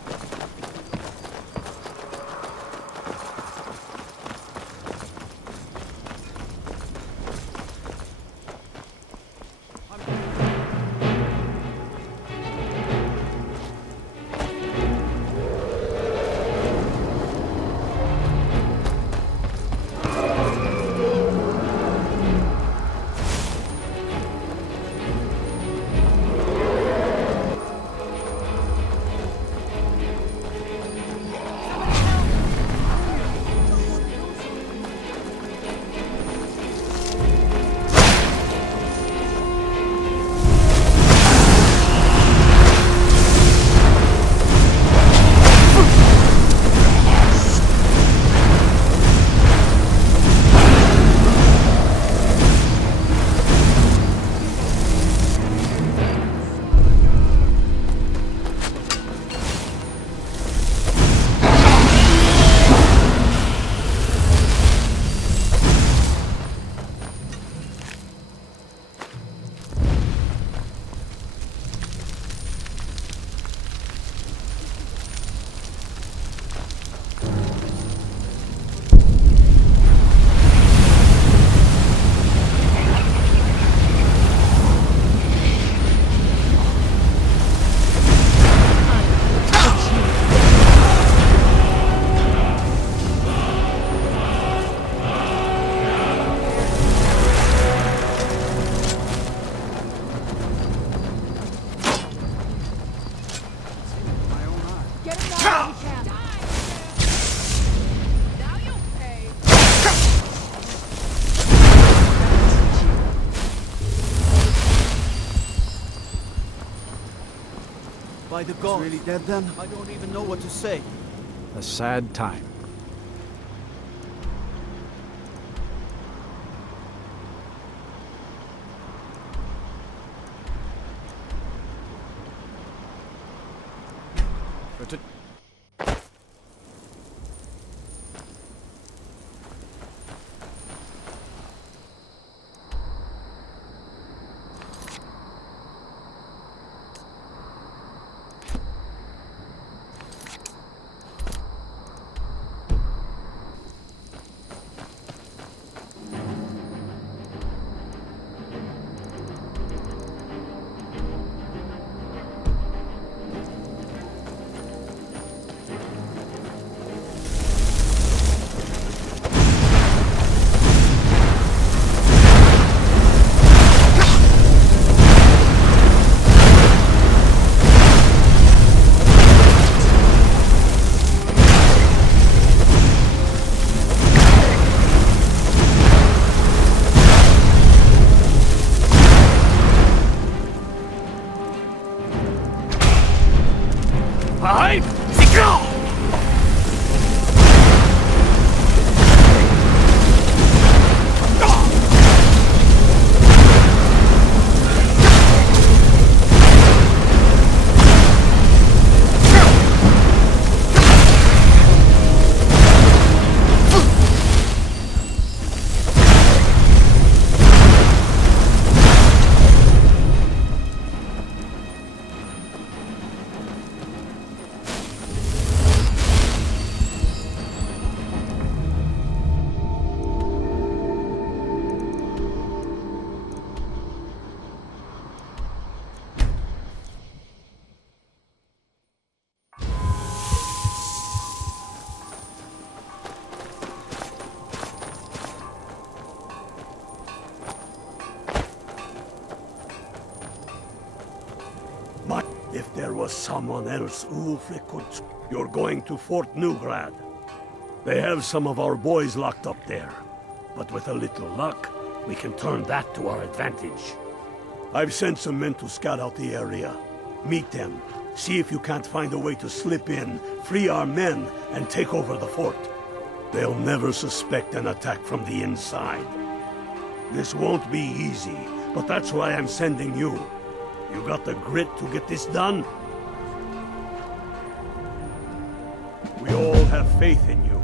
By the gods. Really dead then? I don't even know what to say. A sad time. was someone else Ulfric could... You're going to Fort Newgrad. They have some of our boys locked up there. But with a little luck, we can turn that to our advantage. I've sent some men to scout out the area. Meet them. See if you can't find a way to slip in, free our men, and take over the fort. They'll never suspect an attack from the inside. This won't be easy, but that's why I'm sending you. You got the grit to get this done? We all have faith in you.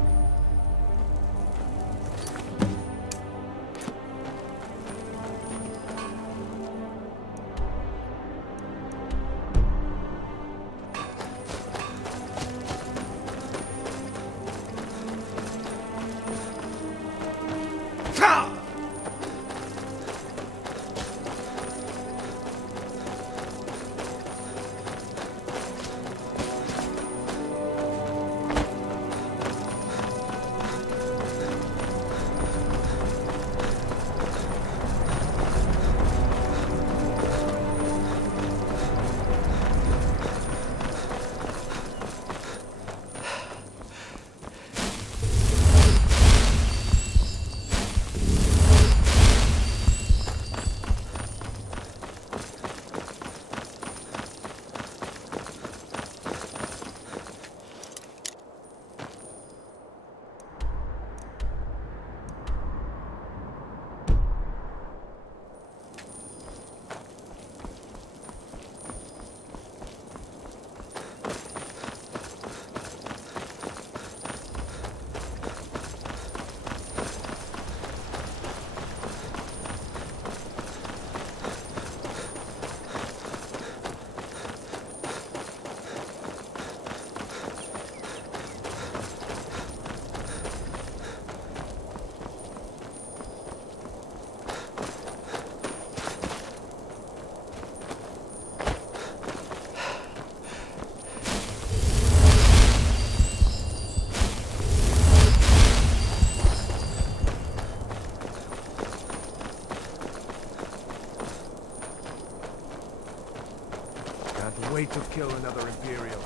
Wait to kill another Imperial.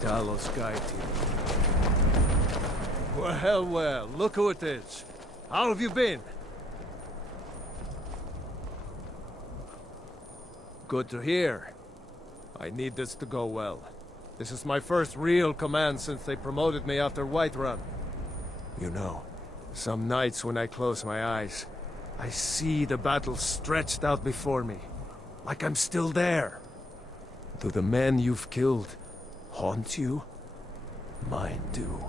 Talos guide you. Well, well, look who it is. How have you been? Good to hear. I need this to go well. This is my first real command since they promoted me after Whiterun. You know, some nights when I close my eyes, I see the battle stretched out before me, like I'm still there. Do the men you've killed haunt you? Mine do.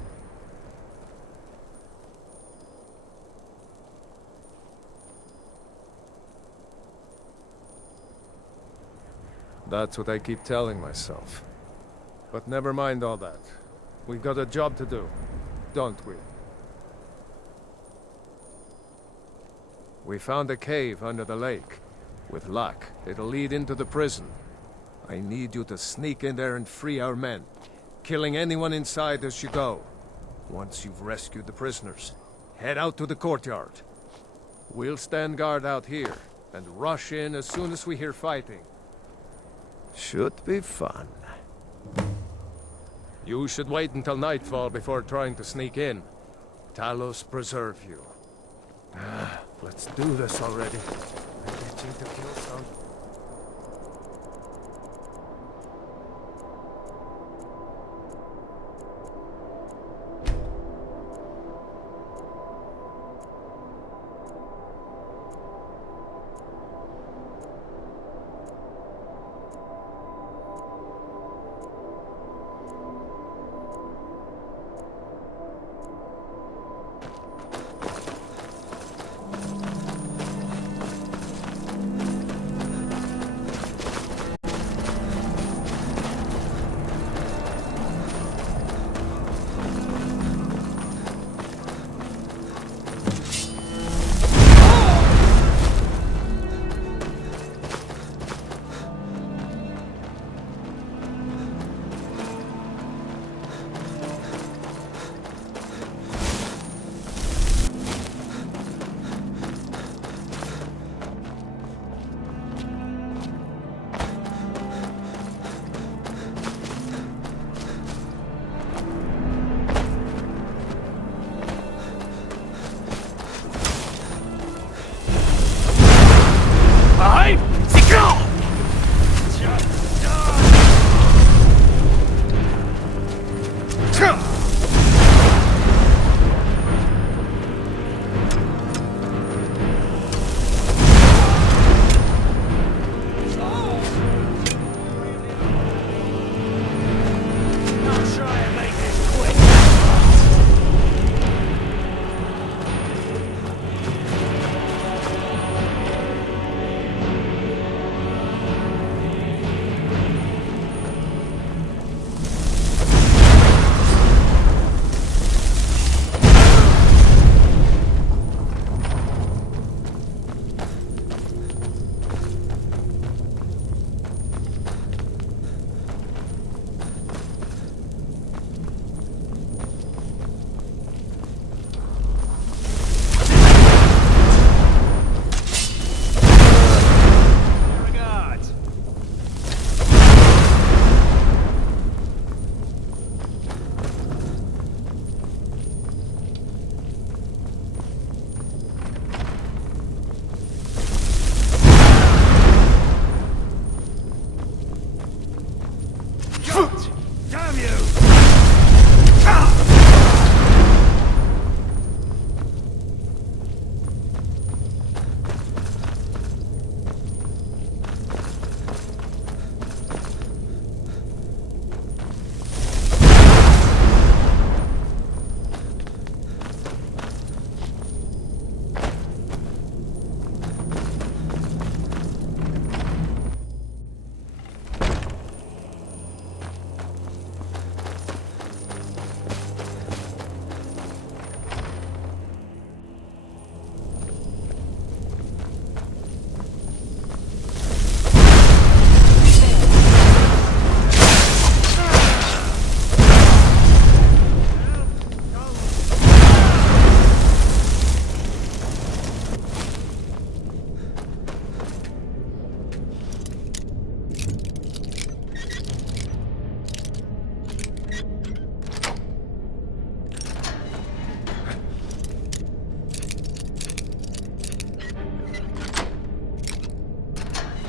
That's what I keep telling myself. But never mind all that. We've got a job to do, don't we? We found a cave under the lake. With luck, it'll lead into the prison. I need you to sneak in there and free our men, killing anyone inside as you go. Once you've rescued the prisoners, head out to the courtyard. We'll stand guard out here, and rush in as soon as we hear fighting. Should be fun. You should wait until nightfall before trying to sneak in. Talos preserve you. Let's do this already. I'm itching to kill some.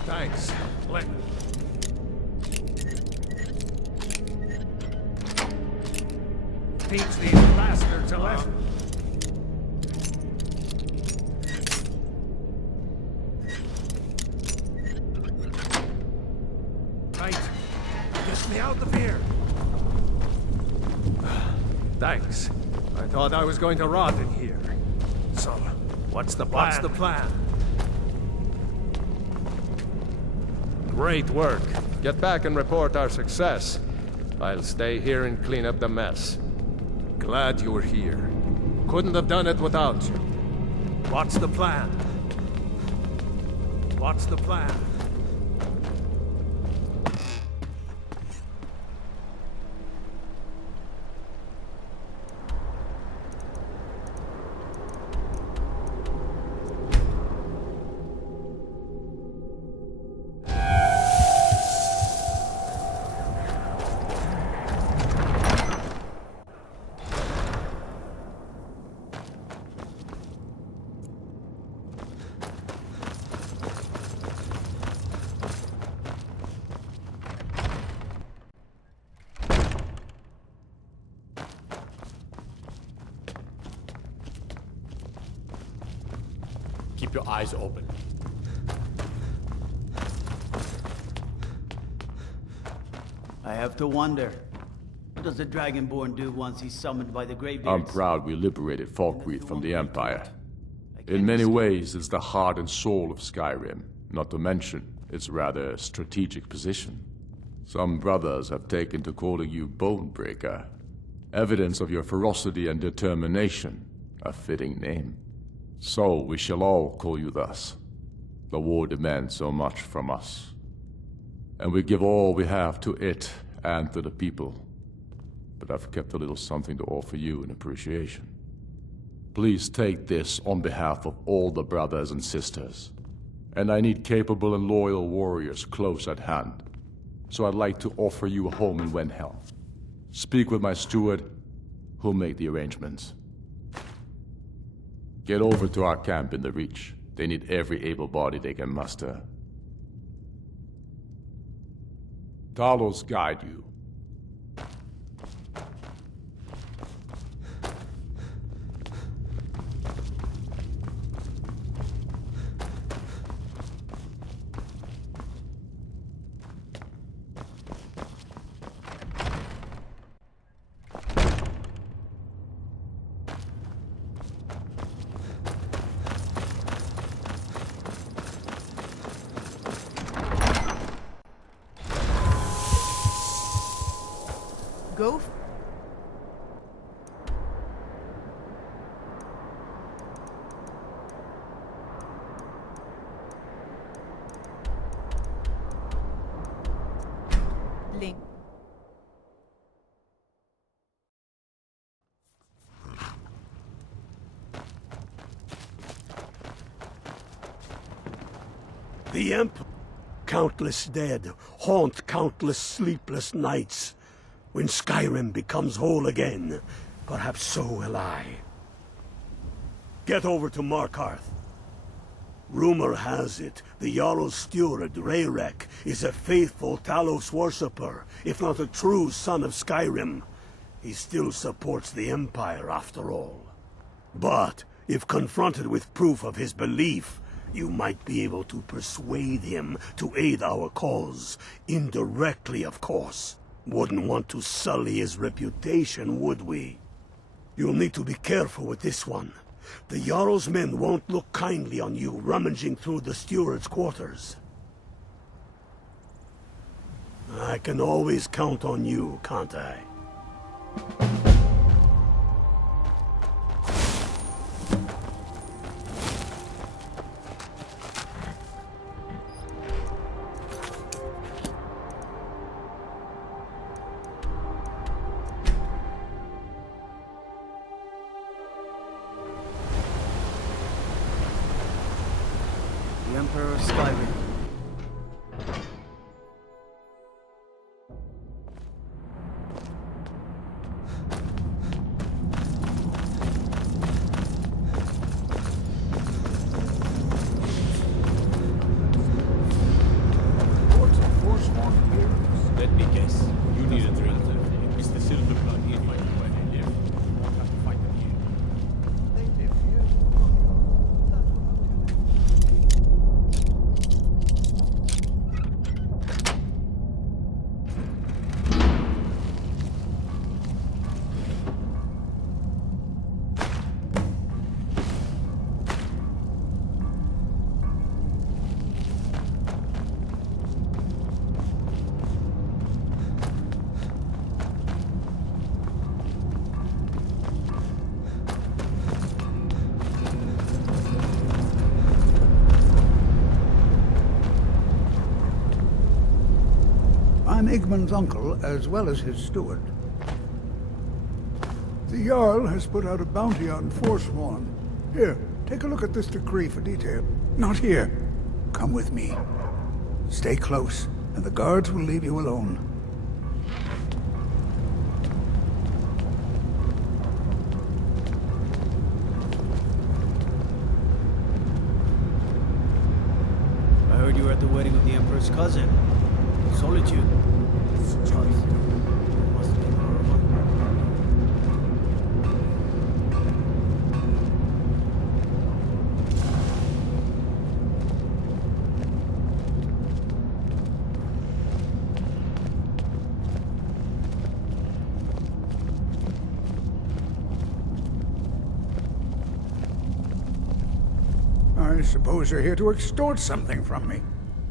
Thanks. Teach these bastards a lesson. Right. Get me out of here. Thanks. I thought I was going to rot in here. So, what's the plan? What's the plan? Great work. Get back and report our success. I'll stay here and clean up the mess. Glad you were here. Couldn't have done it without you. What's the plan? What's the plan? Keep your eyes open. I have to wonder. What does the Dragonborn do once he's summoned by the Greybeards? I'm proud we liberated Falkreath from the Empire. In many ways, it's the heart and soul of Skyrim, not to mention its rather strategic position. Some brothers have taken to calling you Bonebreaker. Evidence of your ferocity and determination, a fitting name. So we shall all call you thus. The war demands so much from us. And we give all we have to it and to the people. But I've kept a little something to offer you in appreciation. Please take this on behalf of all the brothers and sisters. And I need capable and loyal warriors close at hand. So I'd like to offer you a home in Wenhel. Speak with my steward, who'll make the arrangements. Get over to our camp in the Reach. They need every able body they can muster. Talos guide you. Go. Link. The Emp, countless dead, haunt countless sleepless nights. When Skyrim becomes whole again, perhaps so will I. Get over to Markarth. Rumor has it, the Jarl's steward, Rayrek, is a faithful Talos worshipper, if not a true son of Skyrim. He still supports the Empire, after all. But, if confronted with proof of his belief, you might be able to persuade him to aid our cause. Indirectly, of course. Wouldn't want to sully his reputation, would we? You'll need to be careful with this one. The Jarl's men won't look kindly on you rummaging through the steward's quarters. I can always count on you, can't I? The Emperor of Skyrim. I'm Igmund's uncle, as well as his steward. The Jarl has put out a bounty on Forsworn. Here, take a look at this decree for detail. Not here. Come with me. Stay close, and the guards will leave you alone. I heard you were at the wedding of the Emperor's cousin. Solitude. It's choice. Must be horrible. I suppose you're here to extort something from me.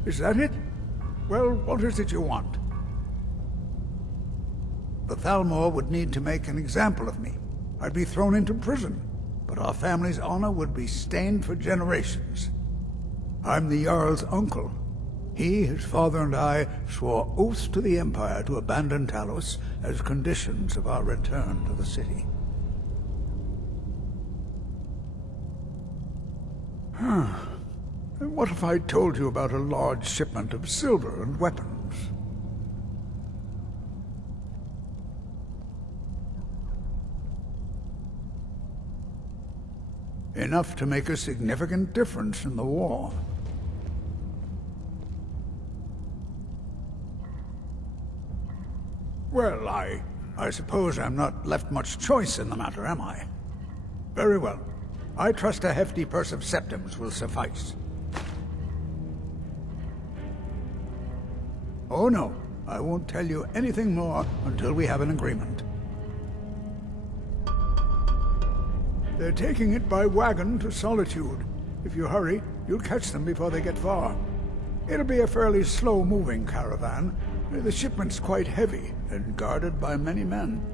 Is that it? Well, what is it you want? The Thalmor would need to make an example of me. I'd be thrown into prison, but our family's honor would be stained for generations. I'm the Jarl's uncle. He, his father, and I swore oaths to the Empire to abandon Talos as conditions of our return to the city. What if I told you about a large shipment of silver and weapons? Enough to make a significant difference in the war. Well, I suppose I'm not left much choice in the matter, am I? Very well. I trust a hefty purse of septims will suffice. Oh no, I won't tell you anything more until we have an agreement. They're taking it by wagon to Solitude. If you hurry, you'll catch them before they get far. It'll be a fairly slow-moving caravan. The shipment's quite heavy and guarded by many men.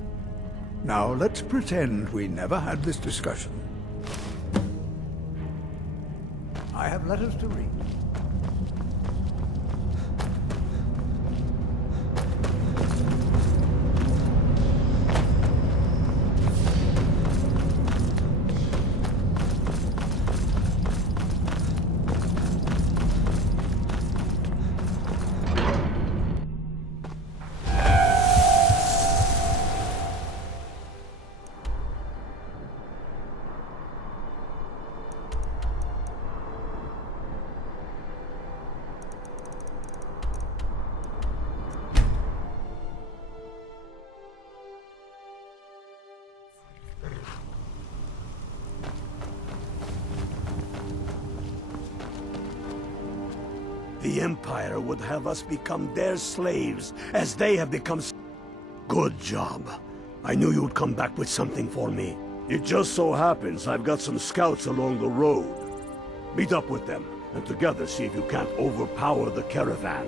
Now let's pretend we never had this discussion. I have letters to read. The Empire would have us become their slaves, as they have become... Good job. I knew you'd come back with something for me. It just so happens I've got some scouts along the road. Meet up with them, and together see if you can't overpower the caravan.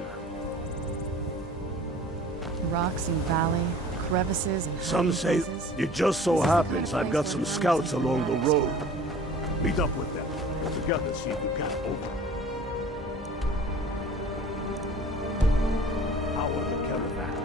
Rocks and valley, crevices and... Some say it just so happens I've got some scouts along the road. Meet up with them, and together see if you can't overpower the caravan.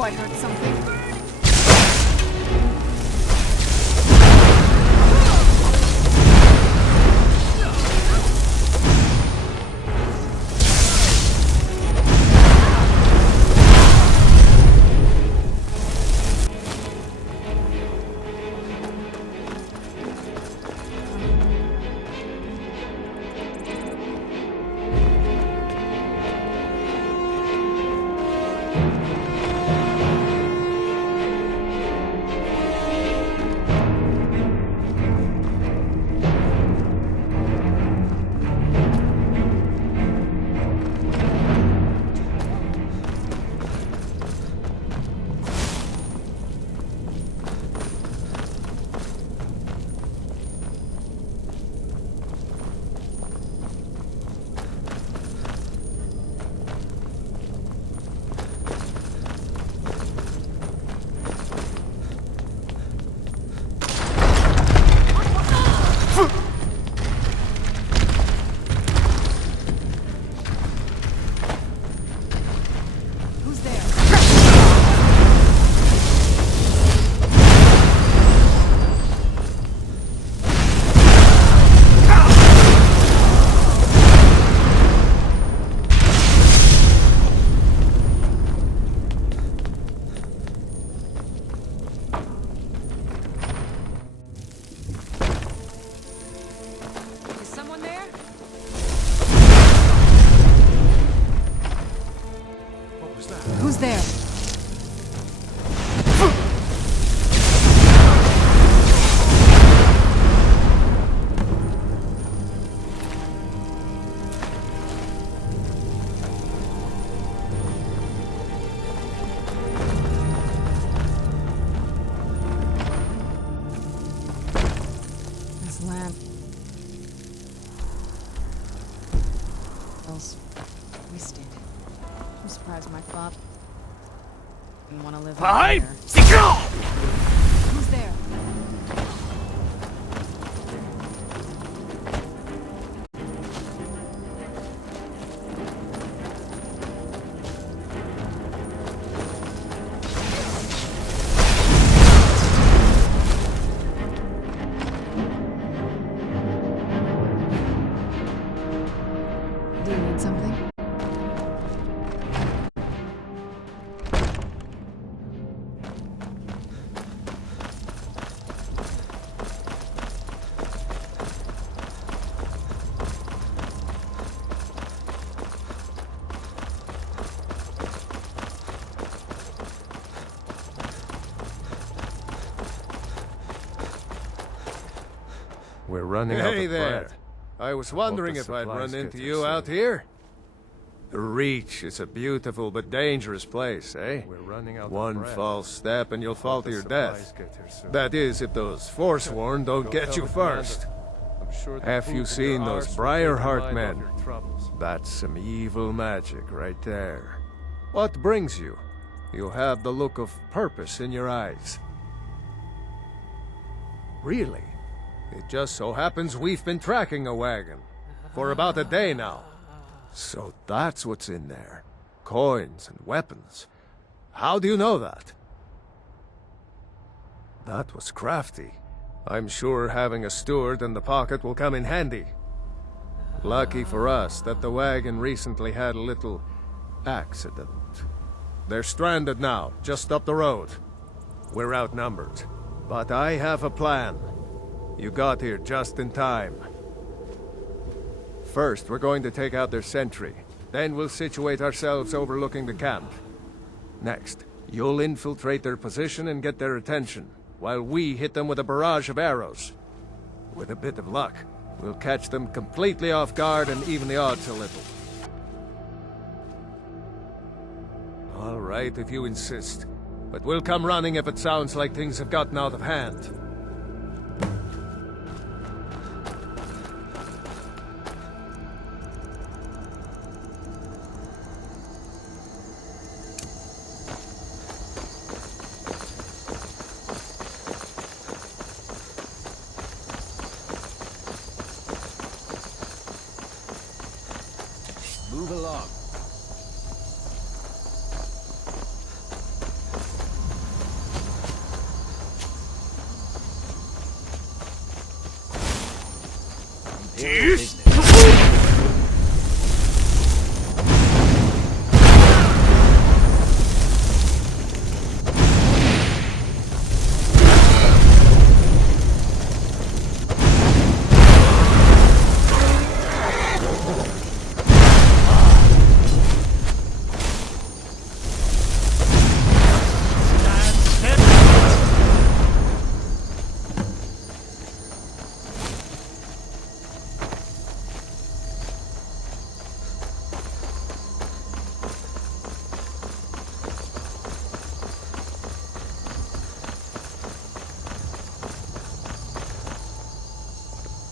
I heard something. Hills. Wasted. I'm surprised my father didn't want to live Hi! there. Who's there? Do you need something? We're running out Hey of there. bread. I was wondering Hope the if I'd run supplies into get you here out soon. here. The Reach is a beautiful but dangerous place, eh? We're running out of One bread. false step and you'll fall Hope to the your supplies death. get here soon. That is, if those Forsworn don't Go get tell you the commander. first. I'm sure the Have food you in seen your those arse will take your Briarheart mind men? off your troubles. That's some evil magic right there. What brings you? You have the look of purpose in your eyes. Really? It just so happens we've been tracking a wagon for about a day now. So that's what's in there. Coins and weapons. How do you know that? That was crafty. I'm sure having a steward in the pocket will come in handy. Lucky for us that the wagon recently had a little accident. They're stranded now, just up the road. We're outnumbered, but I have a plan. You got here just in time. First, we're going to take out their sentry. Then we'll situate ourselves overlooking the camp. Next, you'll infiltrate their position and get their attention, while we hit them with a barrage of arrows. With a bit of luck, we'll catch them completely off guard and even the odds a little. All right, if you insist. But we'll come running if it sounds like things have gotten out of hand. Move along.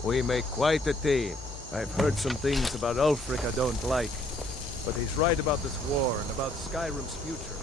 We make quite a team. I've heard some things about Ulfric I don't like, but he's right about this war and about Skyrim's future.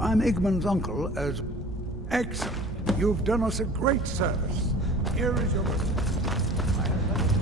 I'm Igmund's uncle as... Excellent. You've done us a great service. Here is your mercy. I have left.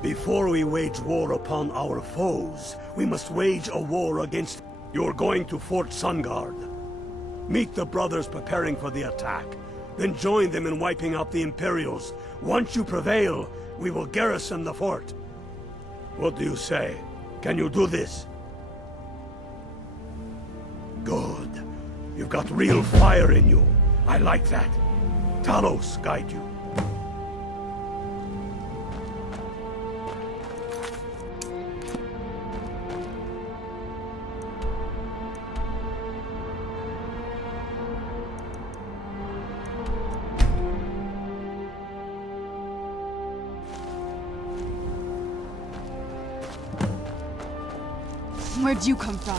Before we wage war upon our foes, we must wage a war against... You're going to Fort Sungard. Meet the brothers preparing for the attack. Then join them in wiping out the Imperials. Once you prevail, we will garrison the fort. What do you say? Can you do this? Good. You've got real fire in you. I like that. Talos guide you. Where'd you come from?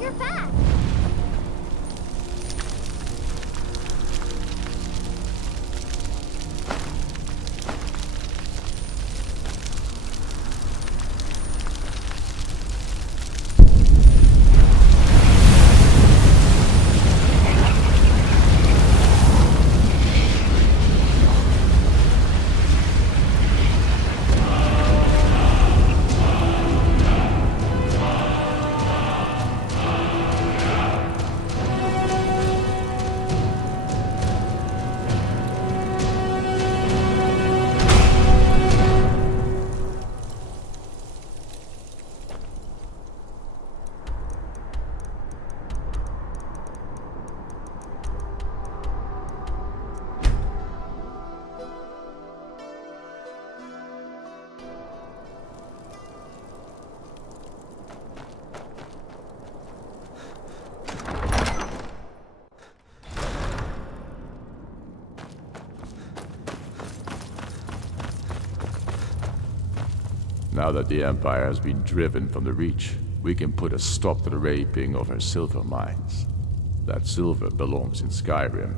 You're back! Now that the Empire has been driven from the Reach, we can put a stop to the raping of her silver mines. That silver belongs in Skyrim.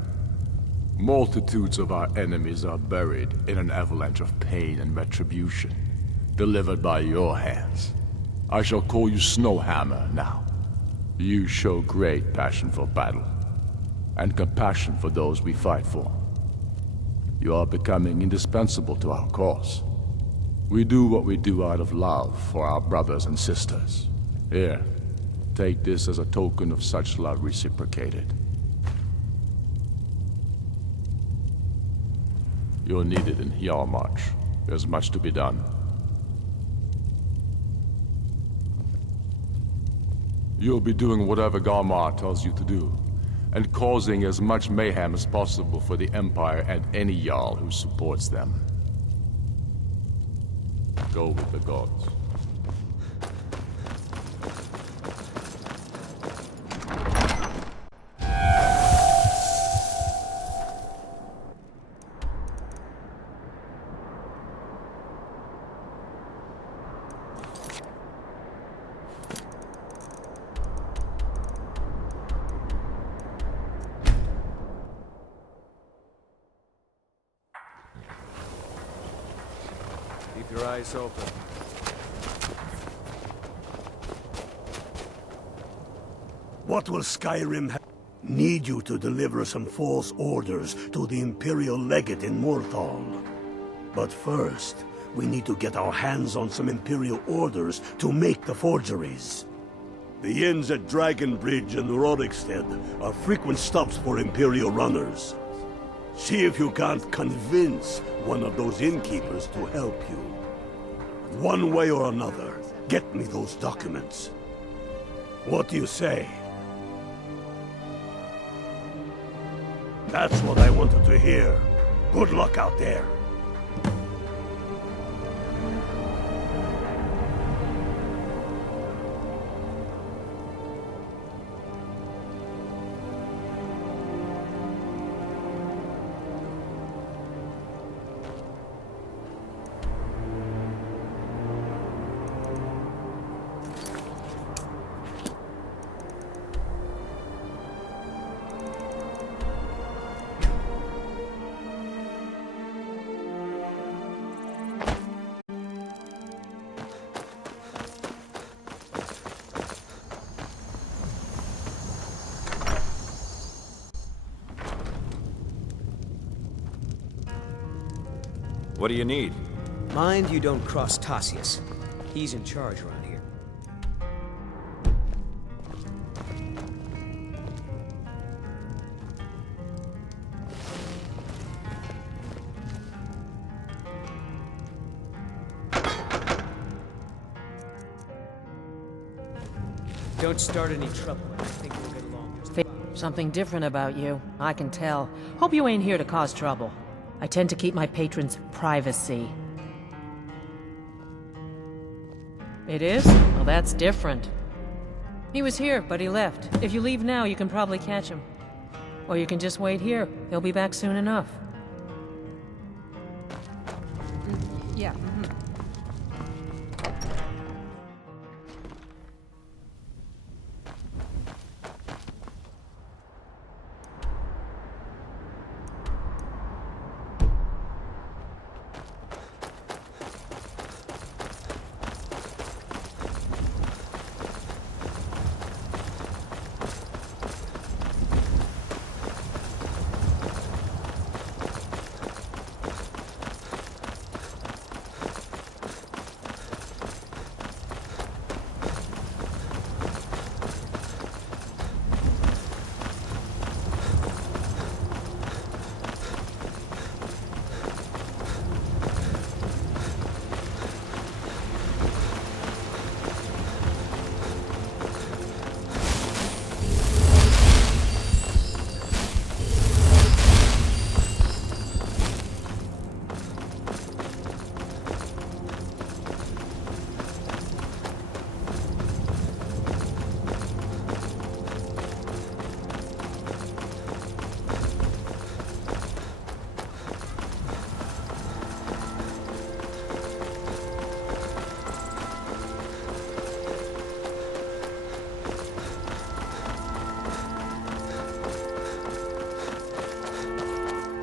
Multitudes of our enemies are buried in an avalanche of pain and retribution, delivered by your hands. I shall call you Snowhammer now. You show great passion for battle, and compassion for those we fight for. You are becoming indispensable to our cause. We do what we do out of love for our brothers and sisters. Here, take this as a token of such love reciprocated. You're needed in Hjalmarch. There's much to be done. You'll be doing whatever Galmar tells you to do, and causing as much mayhem as possible for the Empire and any Jarl who supports them. Go with the gods. Keep your eyes open. What will Skyrim need you to deliver some false orders to the Imperial Legate in Morthal. But first, we need to get our hands on some Imperial orders to make the forgeries. The inns at Dragon Bridge and Rodikstead are frequent stops for Imperial runners. See if you can't convince one of those innkeepers to help you. One way or another, get me those documents. What do you say? That's what I wanted to hear. Good luck out there. What do you need? Mind you don't cross Tassius. He's in charge around here. Don't start any trouble. I think we'll get along just fine. Something different about you. I can tell. Hope you ain't here to cause trouble. I tend to keep my patrons' privacy. It is? Well, that's different. He was here, but he left. If you leave now, you can probably catch him. Or you can just wait here. He'll be back soon enough. Yeah.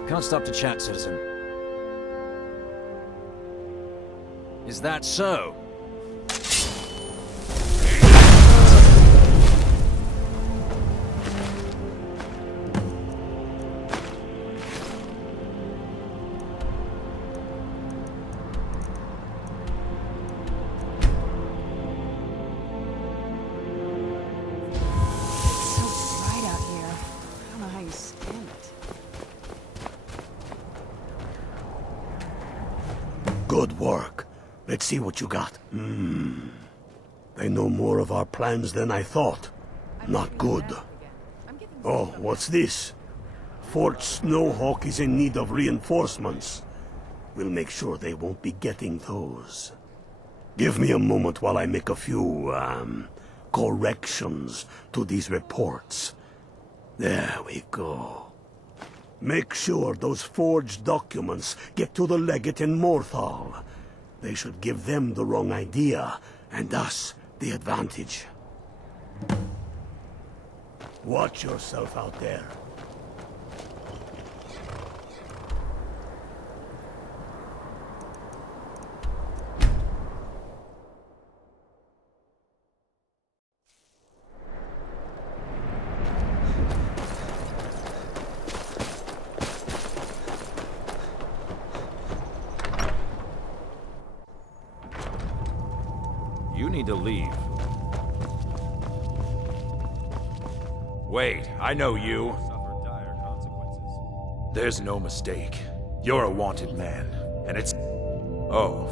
Can't stop to chat, citizen. Is that so? Good work. Let's see what you got. They know more of our plans than I thought. Not good. Oh, what's this? Fort Snowhawk is in need of reinforcements. We'll make sure they won't be getting those. Give me a moment while I make a few, corrections to these reports. There we go. Make sure those forged documents get to the legate in Morthal. They should give them the wrong idea, and us the advantage. Watch yourself out there. You need to leave. Wait, I know you. There's no mistake. You're a wanted man, and it's... Oh,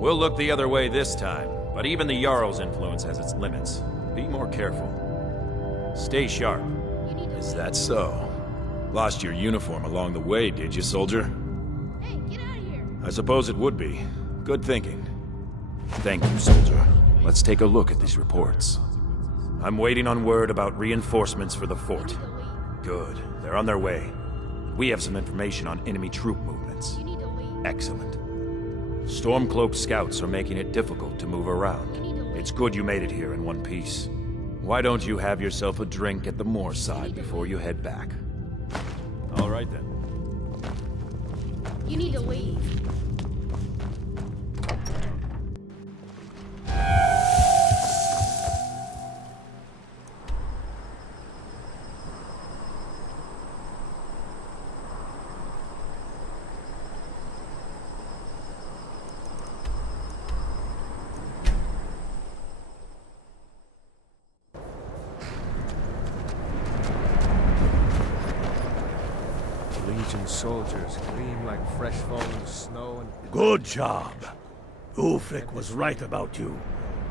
we'll look the other way this time, but even the Jarl's influence has its limits. Be more careful. Stay sharp. Is that so? Lost your uniform along the way, did you, soldier? Hey, get out of here! I suppose it would be. Good thinking. Thank you, soldier. Let's take a look at these reports. I'm waiting on word about reinforcements for the fort. Good. They're on their way. We have some information on enemy troop movements. Excellent. Stormcloak scouts are making it difficult to move around. It's good you made it here in one piece. Why don't you have yourself a drink at the moor side before you head back? All right then. You need to leave. Legion soldiers gleam like fresh fallen snow and... Good job. Ulfric was right about you.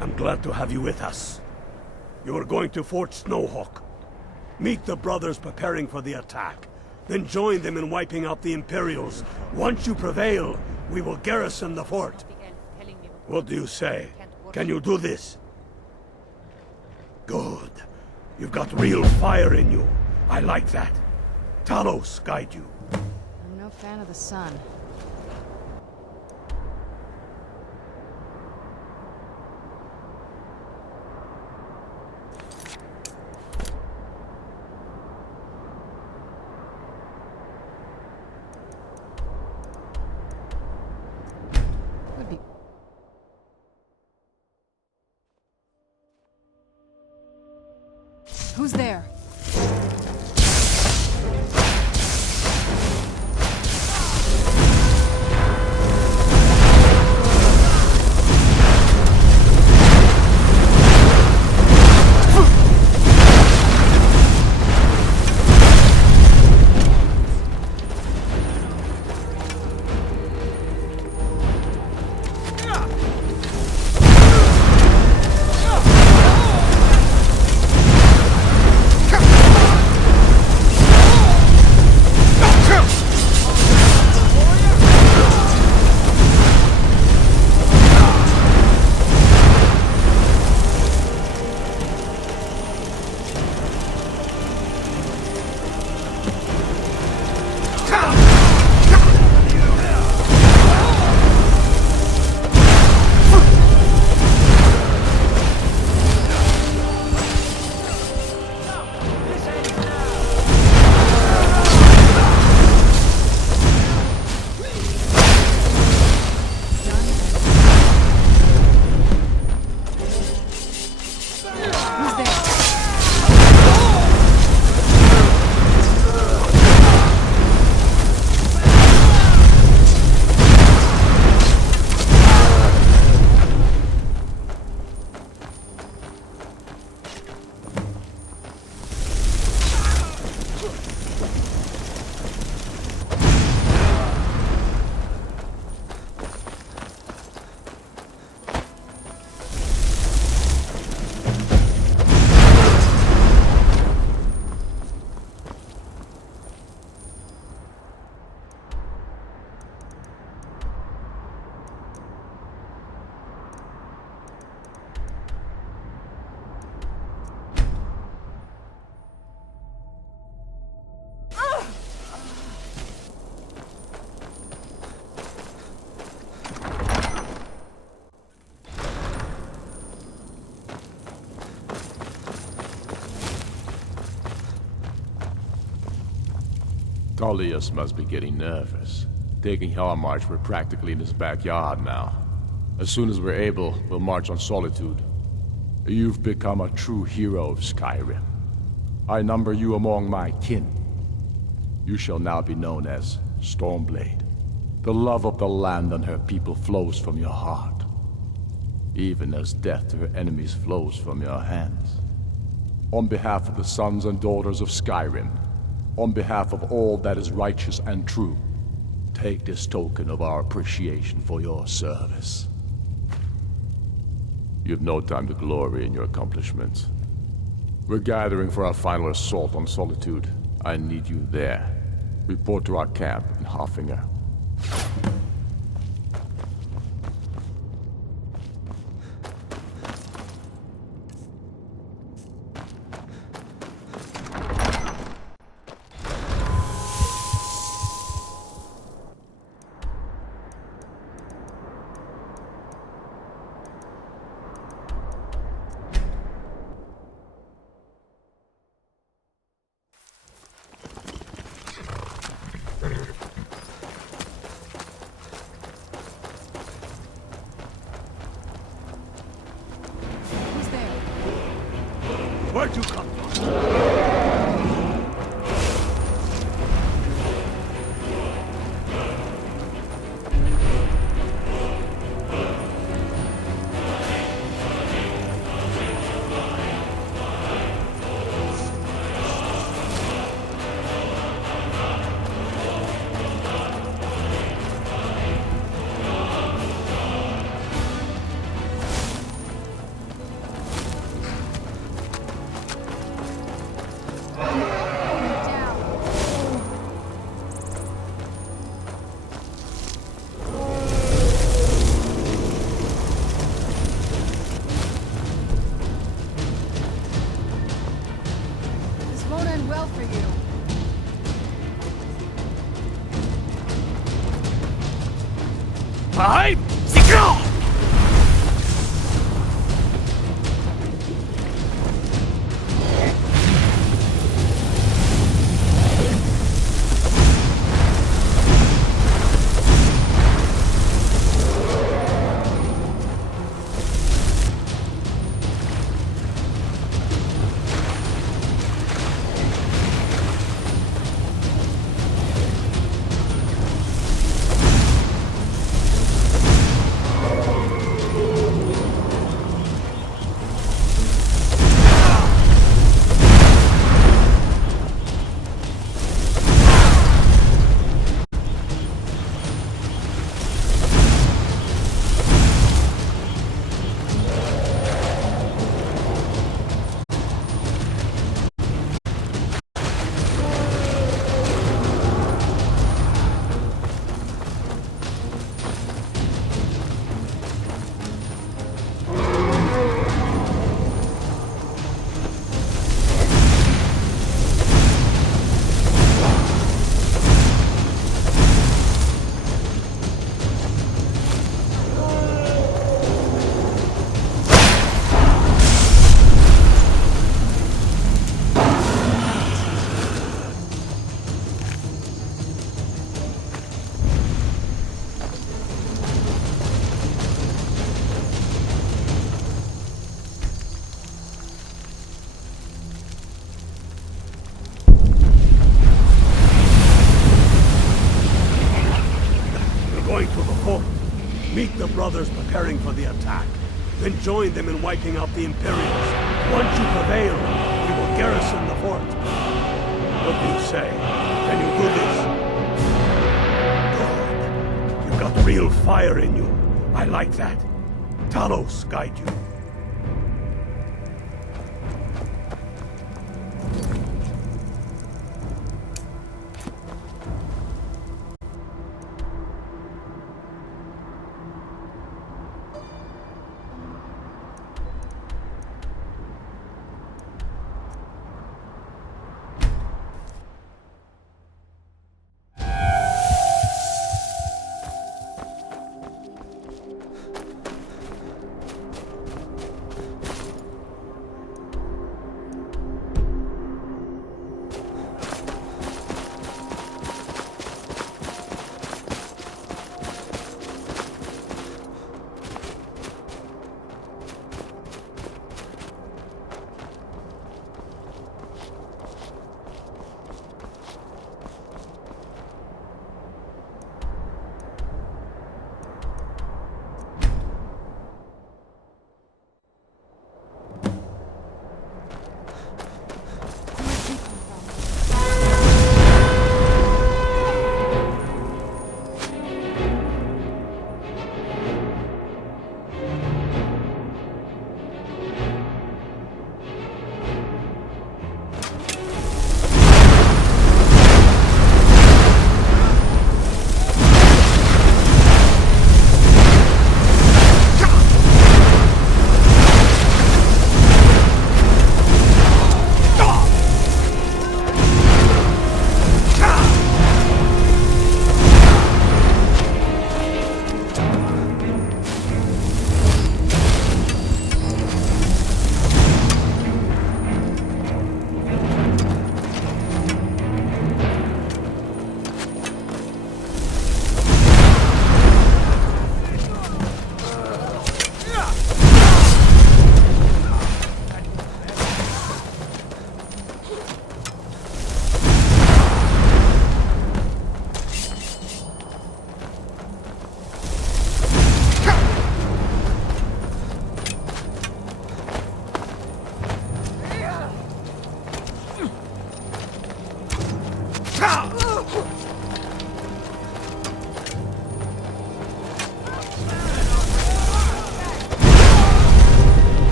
I'm glad to have you with us. You are going to Fort Snowhawk. Meet the brothers preparing for the attack. Then join them in wiping out the Imperials. Once you prevail, we will garrison the fort. What do you say? Can you do this? Good. You've got real fire in you. I like that. Talos guide you. I'm no fan of the sun. Who's there? Tullius must be getting nervous. Taking Hellmarch, we're practically in his backyard now. As soon as we're able, we'll march on Solitude. You've become a true hero of Skyrim. I number you among my kin. You shall now be known as Stormblade. The love of the land and her people flows from your heart, even as death to her enemies flows from your hands. On behalf of the sons and daughters of Skyrim, on behalf of all that is righteous and true, take this token of our appreciation for your service. You have no time to glory in your accomplishments. We're gathering for our final assault on Solitude. I need you there. Report to our camp in Hoffinger. Sahib! Secure! Meet the brothers preparing for the attack. Then join them in wiping out the Imperials. Once you prevail, we will garrison the fort. What do you say? Can you do this? Good. You've got real fire in you. I like that. Talos guide you.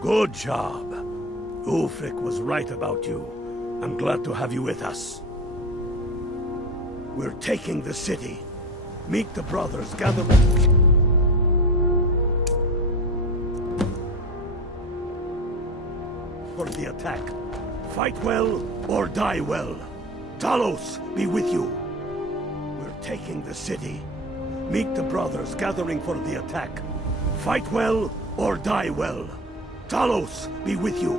Good job. Ulfric was right about you. I'm glad to have you with us. We're taking the city. Meet the brothers gathering. For the attack. Fight well or die well. Talos be with you. We're taking the city. Meet the brothers gathering for the attack. Fight well or die well. Talos be with you.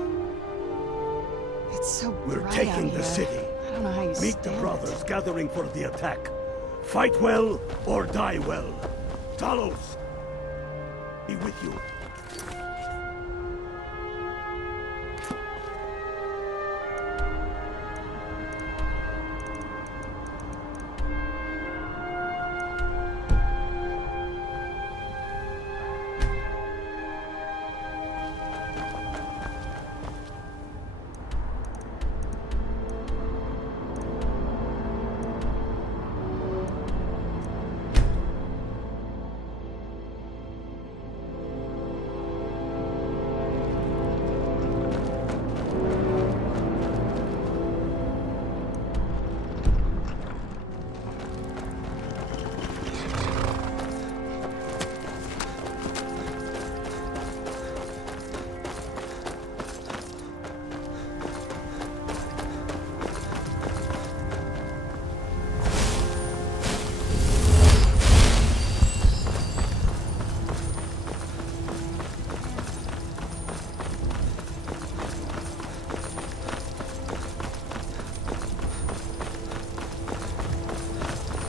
It's so We're bright taking out the here. city. I don't know how you Meet the stand brothers gathering for the attack. Fight well or die well. Talos be with you.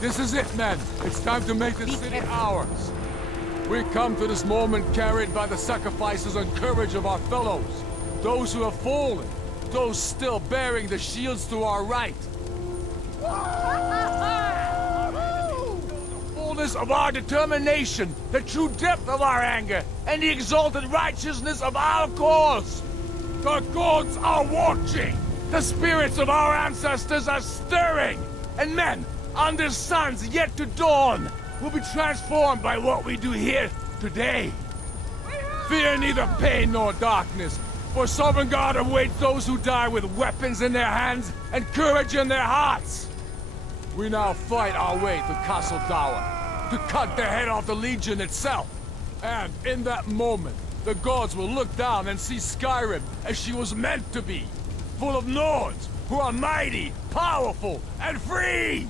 This is it, men. It's time to make this city ours. We come to this moment carried by the sacrifices and courage of our fellows. Those who have fallen. Those still bearing the shields to our right. The fullness of our determination, the true depth of our anger, and the exalted righteousness of our cause. The gods are watching. The spirits of our ancestors are stirring. And men, under suns yet to dawn, will be transformed by what we do here today. Fear neither pain nor darkness, for Sovereign God awaits those who die with weapons in their hands and courage in their hearts. We now fight our way to Castle Dower, to cut the head off the Legion itself. And in that moment, the gods will look down and see Skyrim as she was meant to be, full of Nords who are mighty, powerful, and free!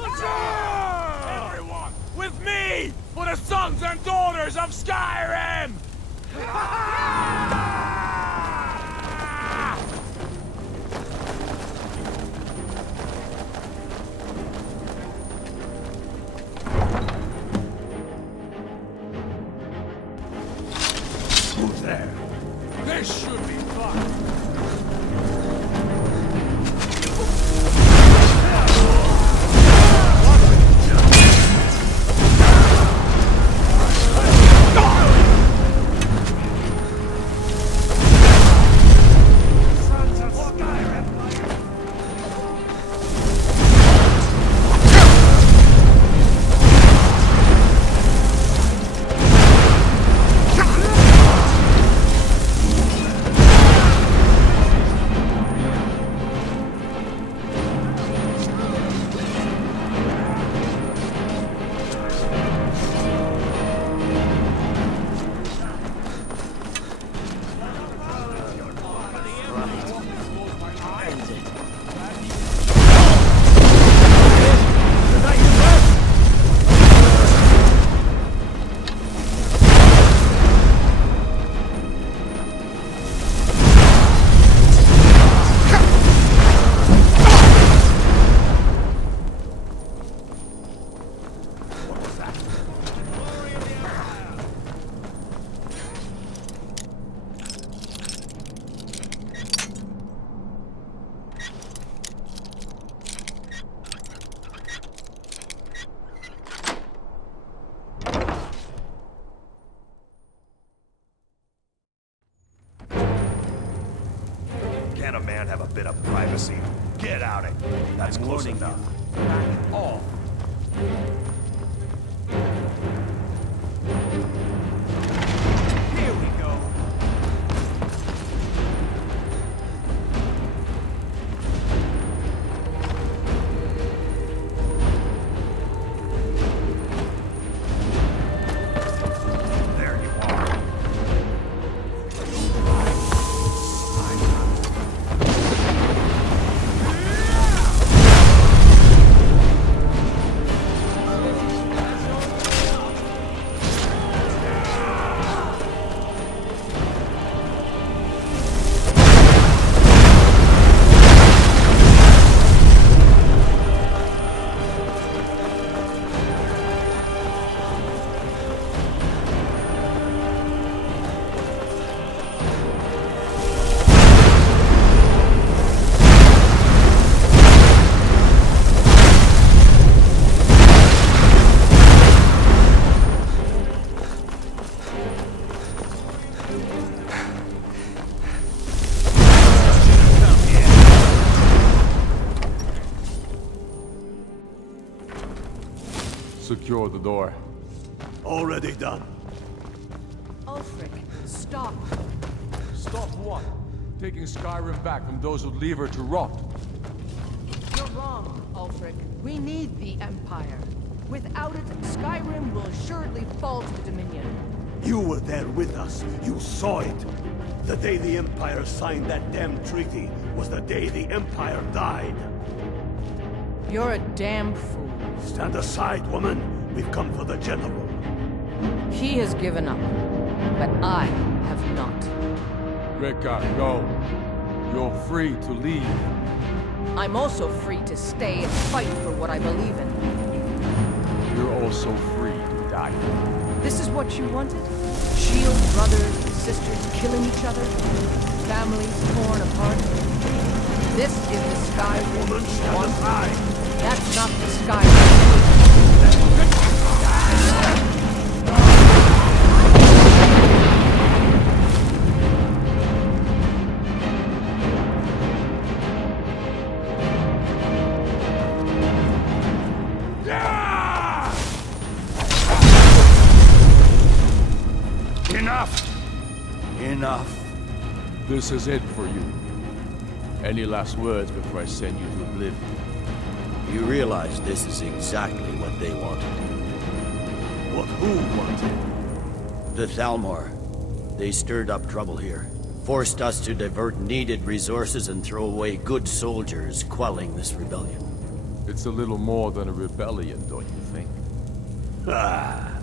Everyone, with me, for the sons and daughters of Skyrim! Who's there? This should be fun. Can't a man have a bit of privacy? Get out of here. That's close enough. Back off. Here we go. secure the door. Already done. Ulfric, stop. Stop what? Taking Skyrim back from those who leave her to rot. You're wrong, Ulfric. We need the Empire. Without it, Skyrim will assuredly fall to the Dominion. You were there with us. You saw it. The day the Empire signed that damn treaty was the day the Empire died. You're a damn fool. Stand aside, woman. We've come for the General. He has given up, but I have not. Rika, go. You're free to leave. I'm also free to stay and fight for what I believe in. You're also free to die. This is what you wanted? Shield brothers and sisters killing each other? Families torn apart? This is the Sky Woman, stand aside! That's not the Sky Enough! Enough. This is it for you. Any last words before I send you to oblivion? You realize this is exactly what they wanted. What who wanted? The Thalmor. They stirred up trouble here. Forced us to divert needed resources and throw away good soldiers, quelling this rebellion. It's a little more than a rebellion, don't you think? Ah.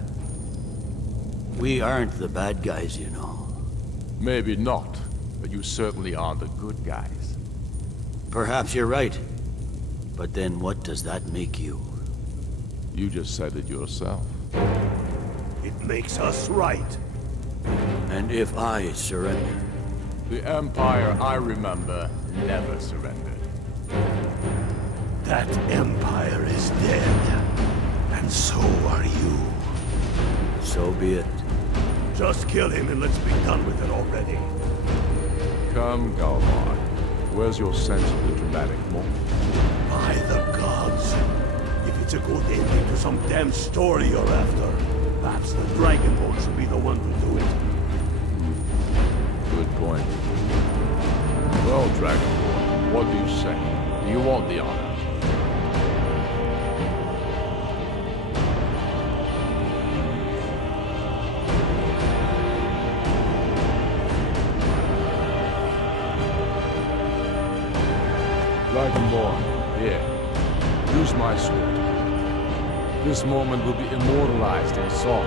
We aren't the bad guys, you know. Maybe not, but you certainly are the good guys. Perhaps you're right. But then what does that make you? You just said it yourself. It makes us right. And if I surrender? The Empire I remember never surrendered. That Empire is dead. And so are you. So be it. Just kill him and let's be done with it already. Come, Galmar. Where's your sense of the dramatic moment? By the gods. If it's a good ending to some damn story you're after, perhaps the Dragonborn should be the one to do it. Good point. Well, Dragonborn, what do you say? Do you want the honor? Dragonborn, here. Use my sword. This moment will be immortalized in song.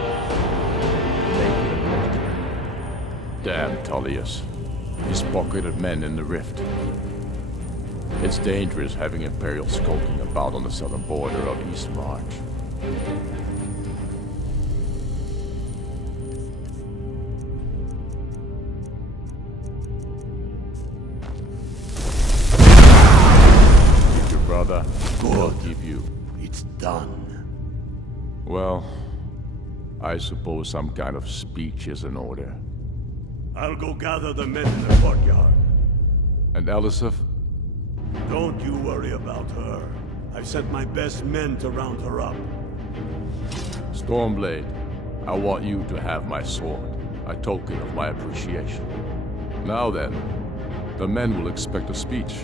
Make it immortal. Damn Tullius. He's pocketed men in the rift. It's dangerous having Imperials skulking about on the southern border of East March. Keep your brother. I'll keep you. It's done. Well, I suppose some kind of speech is in order. I'll go gather the men in the courtyard. And Elisif? Don't you worry about her. I've sent my best men to round her up. Stormblade, I want you to have my sword, a token of my appreciation. Now then, the men will expect a speech.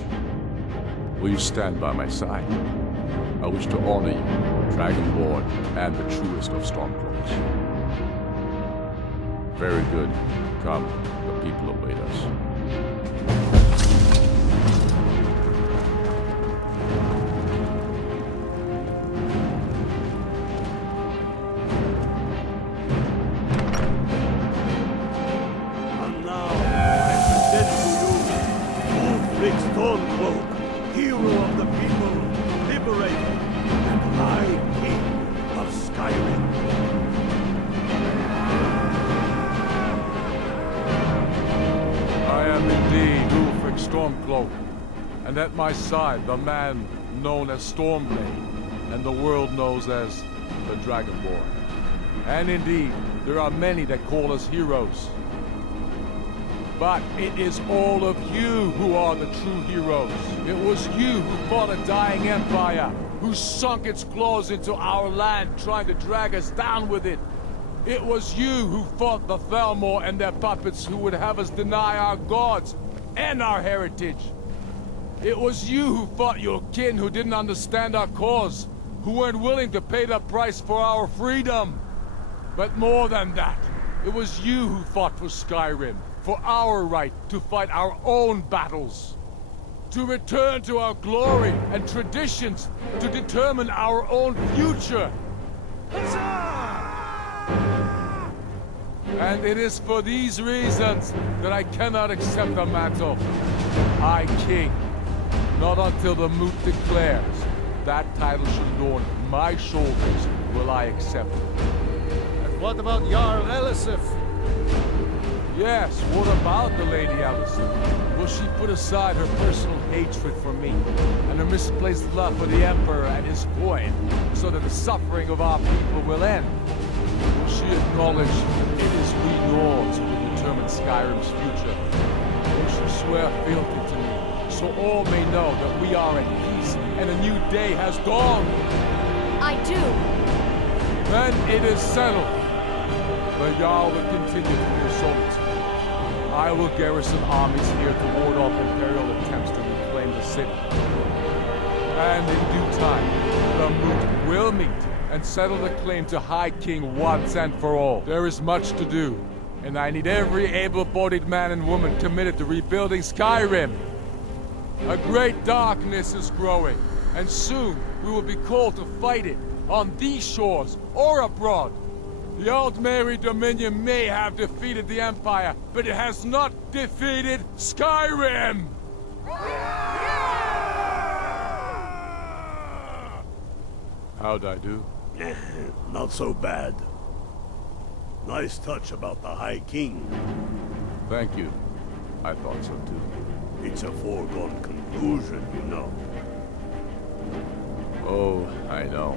Will you stand by my side? I wish to honor you, Dragonborn, and the truest of Stormcloaks. Very good. Come, the people await us. And now, I present to you, Ulfric Stormcloak, hero of the people, liberator, and High King of Skyrim. I am indeed Ulfric Stormcloak, and at my side the man known as Stormblade, and the world knows as the Dragonborn. And indeed, there are many that call us heroes. But it is all of you who are the true heroes. It was you who fought a dying empire, who sunk its claws into our land, trying to drag us down with it. It was you who fought the Thalmor and their puppets who would have us deny our gods and our heritage. It was you who fought your kin who didn't understand our cause, who weren't willing to pay the price for our freedom. But more than that, it was you who fought for Skyrim, for our right to fight our own battles. To return to our glory and traditions, to determine our own future. And it is for these reasons that I cannot accept the mantle. I king. Not until the moot declares that title should adorn my shoulders will I accept it. And what about Jarl Elisif? Yes, what about the Lady Elisif? Will she put aside her personal hatred for me and her misplaced love for the Emperor and his coin so that the suffering of our people will end? Will she acknowledge that it is we Nords who will determine Skyrim's future? Will she swear fealty to me so all may know that we are at peace and a new day has dawned? I do. Then it is settled. The Jarl will continue to be assaulted. I will garrison armies here to ward off Imperial attempts to reclaim the city. And in due time, the Moot will meet and settle the claim to High King once and for all. There is much to do, and I need every able-bodied man and woman committed to rebuilding Skyrim. A great darkness is growing, and soon we will be called to fight it, on these shores or abroad. The Altmeri Dominion may have defeated the Empire, but it has not defeated Skyrim! How'd I do? Not so bad. Nice touch about the High King. Thank you. I thought so too. It's a foregone conclusion, you know. Oh, I know.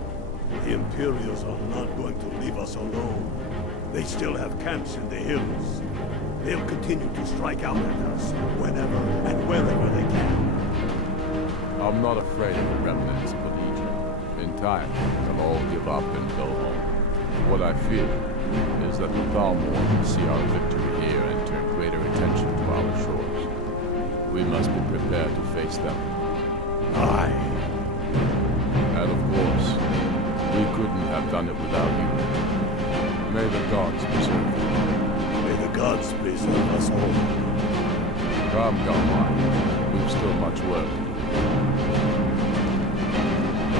The Imperials are not going to leave us alone. They still have camps in the hills. They'll continue to strike out at us whenever and wherever they can. I'm not afraid of the remnants of the Legion. In time, they'll all give up and go home. What I fear is that the Thalmor will see our victory here and turn greater attention to our shores. We must be prepared to face them. Aye. And of course, we couldn't have done it without you. May the gods preserve you. May the gods preserve us all. Come, Galmar. We've still much work to do.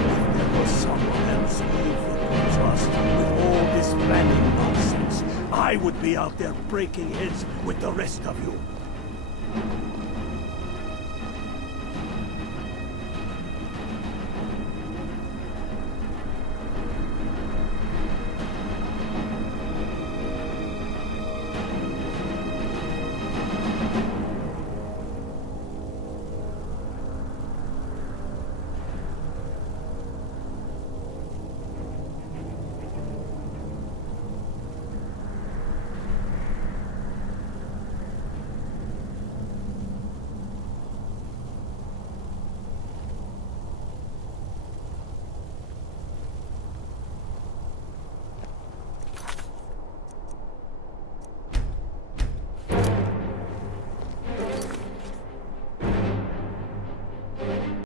If there was someone else we could trust with all this planning nonsense, I would be out there breaking heads with the rest of you.